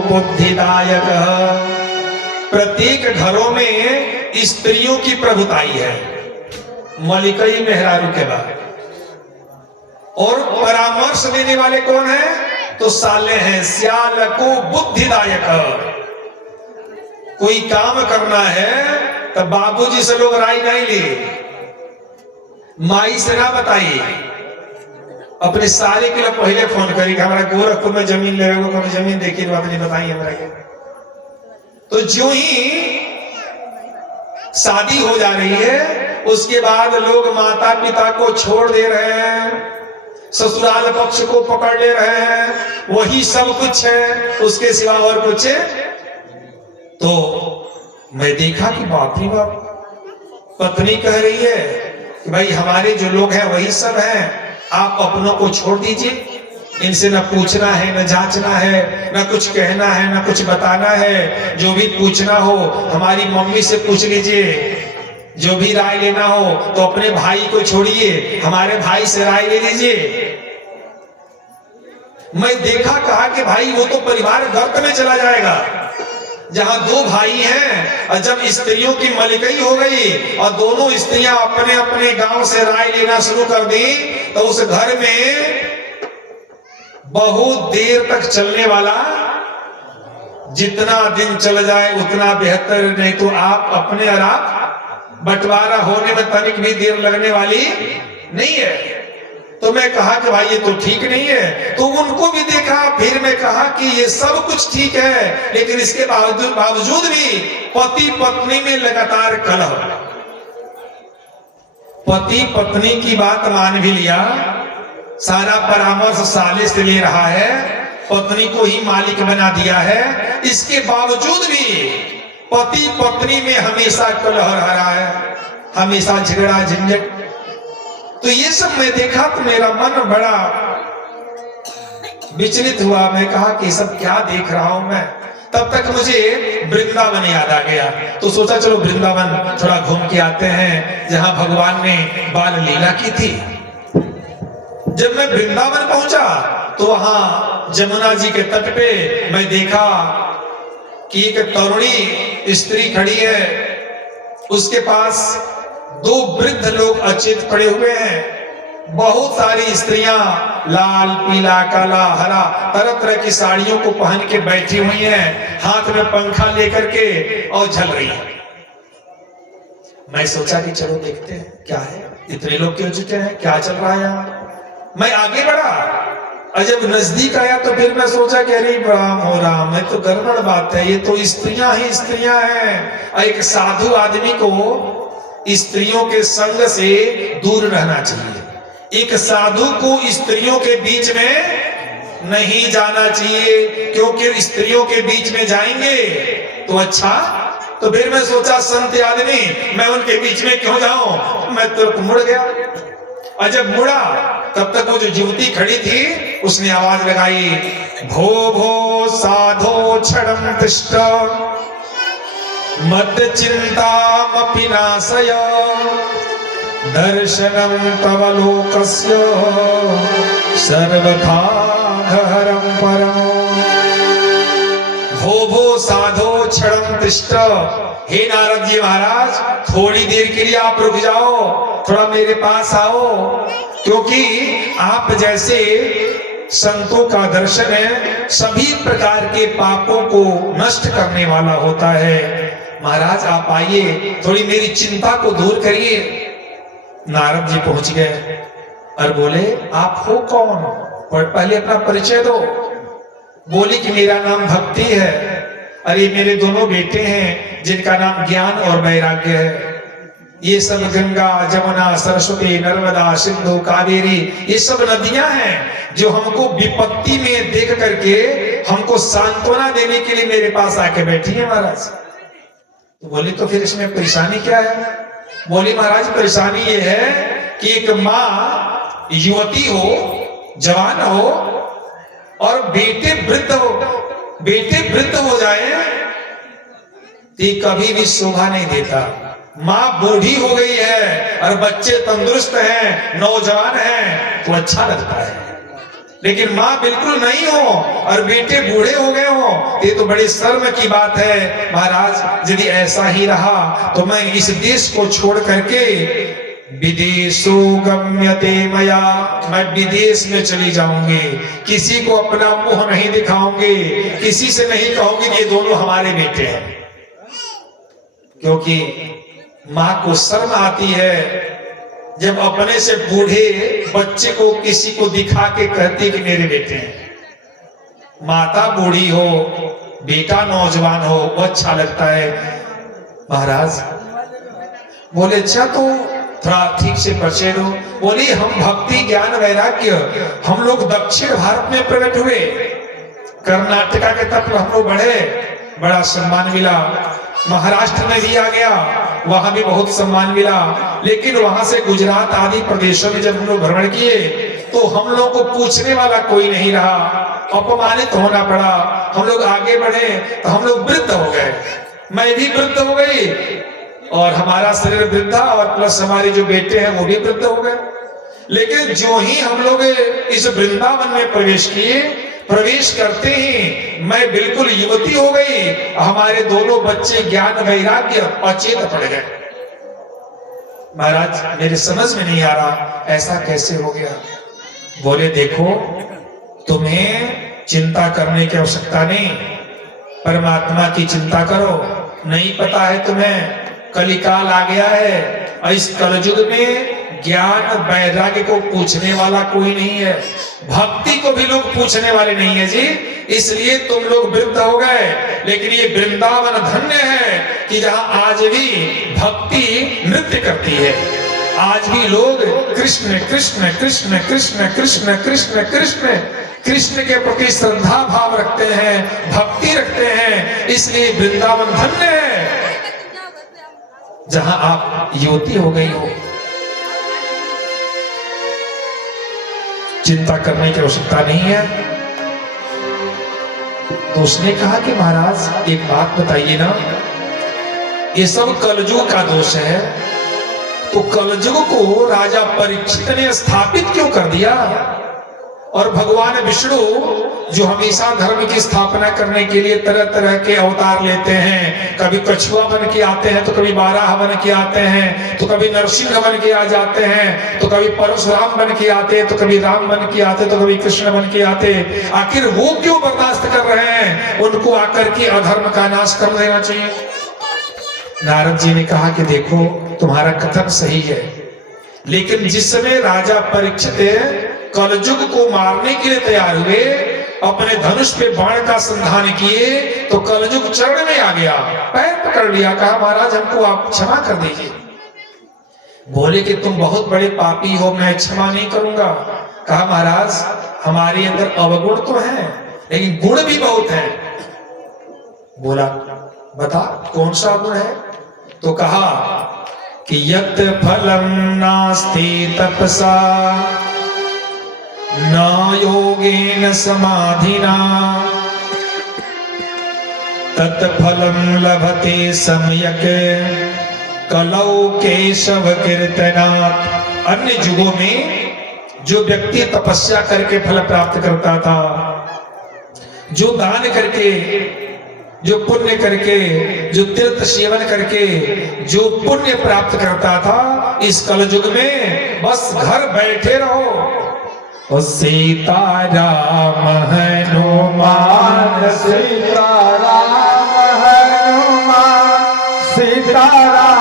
बुद्धिदायक। प्रत्येक घरों में स्त्रियों की प्रभुताई है, मलिकई मेहरारू के बाद। और परामर्श देने वाले कौन है? तो साले हैं। श्याल को बुद्धिदायक। कोई काम करना है तो बाबूजी से लोग राय नहीं लिए, माई से ना बताइए। अपने साले के लिए पहले फोन करी हमारा गोरखपुर में जमीन ले जमीन देखिए तो आपने बताई हमारा के। तो जो ही शादी हो जा रही है उसके बाद लोग माता पिता को छोड़ दे रहे हैं, ससुराल पक्ष को पकड़ ले रहे हैं, वही सब कुछ है, उसके सिवा और कुछ है। तो मैं देखा कि बाप रे बाप, पत्नी कह रही है कि भाई हमारे जो लोग हैं वही सब हैं, आप अपनों को छोड़ दीजिए, इनसे न पूछना है न जांचना है न कुछ कहना है न कुछ बताना है। जो भी पूछना हो हमारी मम्मी से पूछ लीजिए, जो भी राय लेना हो तो अपने भाई को छोड़िए, हमारे भाई से राय ले लीजिए। मैं देखा कहा कि भाई वो तो परिवार गर्त में चला जाएगा। जहां दो भाई हैं और जब स्त्रियों की मलिकई हो गई और दोनों स्त्रियां अपने अपने गांव से राय लेना शुरू कर दी तो उस घर में बहुत देर तक चलने वाला, जितना दिन चल जाए उतना बेहतर, नहीं तो आप अपने और आप बंटवारा होने में तनिक भी देर लगने वाली नहीं है। तो मैं कहा कि भाई ये तो ठीक नहीं है। तो उनको भी देखा, फिर मैं कहा कि ये सब कुछ ठीक है, लेकिन इसके बावजूद भी पति पत्नी में लगातार कलह। पति पत्नी की बात मान भी लिया, सारा परामर्श साले से ले रहा है, पत्नी को ही मालिक बना दिया है, इसके बावजूद भी पति पत्नी में हमेशा कलह रहा है, हमेशा झगड़ा झंझट। तो ये सब मैं देखा तो मेरा मन बड़ा विचलित हुआ। मैं कहा कि सब क्या देख रहा हूं मैं। तब तक मुझे वृंदावन याद आ गया, तो सोचा चलो वृंदावन थोड़ा घूम के आते हैं, जहां भगवान ने बाल लीला की थी। जब मैं वृंदावन पहुंचा तो वहां जमुना जी के तट पे मैं देखा कि एक तरुणी स्त्री खड़ी है, उसके पास दो वृद्ध लोग अचेत पड़े हुए हैं। बहुत सारी स्त्रियां लाल, पीला, काला, हरा तरह तरह की साड़ियों को पहन के बैठी हुई हैं, हाथ में पंखा लेकर के और झल रही हैं। मैं सोचा कि चलो देखते हैं क्या है, इतने लोग क्यों जुटे हैं, क्या चल रहा है यहाँ। मैं आगे बढ़ा और जब नजदीक आया तो फिर मैं सोचा कि अरे राम हो राम, मैं तो गड़बड़ बात है, ये तो स्त्रियां ही स्त्रियां हैं। एक साधु आदमी को स्त्रियों के संग से दूर रहना चाहिए। एक साधु को स्त्रियों के बीच में नहीं जाना चाहिए, क्योंकि स्त्रियों के बीच में जाएंगे तो अच्छा। तो फिर मैं सोचा संत आदमी, मैं उनके बीच में क्यों जाऊं। मैं तुरंत मुड़ गया और जब मुड़ा तब तक वो जो युवती खड़ी थी उसने आवाज लगाई, भो भो साधो क्षणं तिष्ठ मत चिंतामपि नाशय दर्शनं तव लोकस्य सर्वथा हरं परम। भो भो साधो क्षणं तिष्ठ, हे नारद जी महाराज थोड़ी देर के लिए आप रुक जाओ, थोड़ा मेरे पास आओ, क्योंकि आप जैसे संतों का दर्शन है सभी प्रकार के पापों को नष्ट करने वाला होता है। महाराज आप आइए, थोड़ी मेरी चिंता को दूर करिए। नारद जी पहुंच गए और बोले, आप हो कौन, और पहले अपना परिचय दो। बोली कि मेरा नाम भक्ति है। अरे मेरे दोनों बेटे हैं जिनका नाम ज्ञान और वैराग्य है। ये सब गंगा, जमुना, सरस्वती, नर्मदा, सिंधु, कावेरी, ये सब नदियां हैं जो हमको विपत्ति में देख करके हमको सांत्वना देने के लिए मेरे पास आके बैठी है महाराज। तो बोली तो फिर इसमें परेशानी क्या है। बोली महाराज परेशानी ये है कि एक माँ युवती हो, जवान हो और बेटे वृद्ध हो, बेटे वृद्ध हो जाए तो ये कभी भी शोभा नहीं देता। माँ बूढ़ी हो गई है और बच्चे तंदुरुस्त हैं, नौजवान हैं तो अच्छा लगता है, लेकिन माँ बिल्कुल नहीं हो और बेटे बूढ़े हो गए हो, ये तो बड़ी शर्म की बात है। महाराज यदि ऐसा ही रहा तो मैं इस देश को छोड़ करके विदेशो गम्यते मया, मैं विदेश में चली जाऊंगी, किसी को अपना मुंह नहीं दिखाऊंगी, किसी से नहीं कहूंगी कि ये दोनों हमारे बेटे हैं, क्योंकि माँ को शर्म आती है जब अपने से बूढ़े बच्चे को किसी को दिखा के कहती कि मेरे बेटे हैं। माता बूढ़ी हो, बेटा नौजवान हो, वो अच्छा लगता है। महाराज बोले अच्छा तो थोड़ा ठीक से परिचय दो। बोली हम भक्ति, ज्ञान, वैराग्य हम लोग दक्षिण भारत में प्रकट हुए, कर्नाटका के तट पर हम लोग बढ़े, बड़ा सम्मान मिला। महाराष्ट्र में भी आ गया, वहां भी बहुत सम्मान मिला, लेकिन वहां से गुजरात आदि प्रदेशों में जब हम लोग भ्रमण किए तो हम लोग को पूछने वाला कोई नहीं रहा, अपमानित होना पड़ा। हम लोग आगे बढ़े तो हम लोग वृद्ध हो गए, मैं भी वृद्ध हो गई और हमारा शरीर वृद्धा और प्लस हमारे जो बेटे हैं वो भी वृद्ध हो गए। लेकिन जो ही हम लोग इस वृंदावन में प्रवेश किए, प्रवेश करते ही मैं बिल्कुल युवती हो गई, हमारे दोनों बच्चे ज्ञान वैराग्य अचेत पड़ गए। महाराज मेरे समझ में नहीं आ रहा ऐसा कैसे हो गया। बोले देखो तुम्हें चिंता करने की आवश्यकता नहीं, परमात्मा की चिंता करो। नहीं पता है तुम्हें कलिकाल आ गया है और इस कलयुग में ज्ञान वैराग्य को पूछने वाला कोई नहीं है, भक्ति को भी लोग पूछने वाले नहीं है जी, इसलिए तुम लोग वृद्ध हो गए। लेकिन ये वृंदावन धन्य है कि जहां आज भी भक्ति नृत्य करती है, आज भी लोग कृष्ण कृष्ण कृष्ण कृष्ण कृष्ण कृष्ण कृष्ण कृष्ण के प्रति श्रद्धा भाव रखते हैं, भक्ति रखते हैं, इसलिए वृंदावन धन्य है जहां आप युवती हो गई हो। चिंता करने की आवश्यकता नहीं है। तो उसने कहा कि महाराज एक बात बताइए ना, ये सब कलयुग का दोष है, तो कलयुग को राजा परीक्षित ने स्थापित क्यों कर दिया? और भगवान विष्णु जो हमेशा धर्म की स्थापना करने के लिए तरह तरह के अवतार लेते हैं, कभी कछुआ बन के आते हैं, तो कभी बारह बन के आते हैं, तो कभी नरसिंह बन के आ जाते हैं, तो कभी परशुराम बन के आते हैं, तो कभी राम बन के आते, तो कभी कृष्ण बन के आते, आखिर वो क्यों बर्दाश्त कर रहे हैं? उनको आकर के अधर्म का नाश कर देना चाहिए। नारद जी ने कहा कि देखो तुम्हारा कथन सही है, लेकिन जिस समय राजा परीक्षित कलयुग को मारने के लिए तैयार हुए, अपने धनुष पे बाण का संधान किए, तो कलयुग चरण में आ गया, पैर पकड़ लिया, कहा महाराज हमको आप क्षमा कर दीजिए। बोले कि तुम बहुत बड़े पापी हो, मैं क्षमा नहीं करूंगा। कहा महाराज हमारे अंदर अवगुण तो है, लेकिन गुण भी बहुत है। बोला बता कौन सा गुण है? तो कहा कि यत् फलम नास्ति तपसा न योगेन समाधिना तत्फलम लभते सम्यक कलौ केशव कीर्तनात्। अन्य युगों में जो व्यक्ति तपस्या करके फल प्राप्त करता था, जो दान करके, जो पुण्य करके, जो तीर्थ सेवन करके जो पुण्य प्राप्त करता था, इस कलयुग में बस घर बैठे रहो। सीताराम हनुमान सीताराम हनुमान सीताराम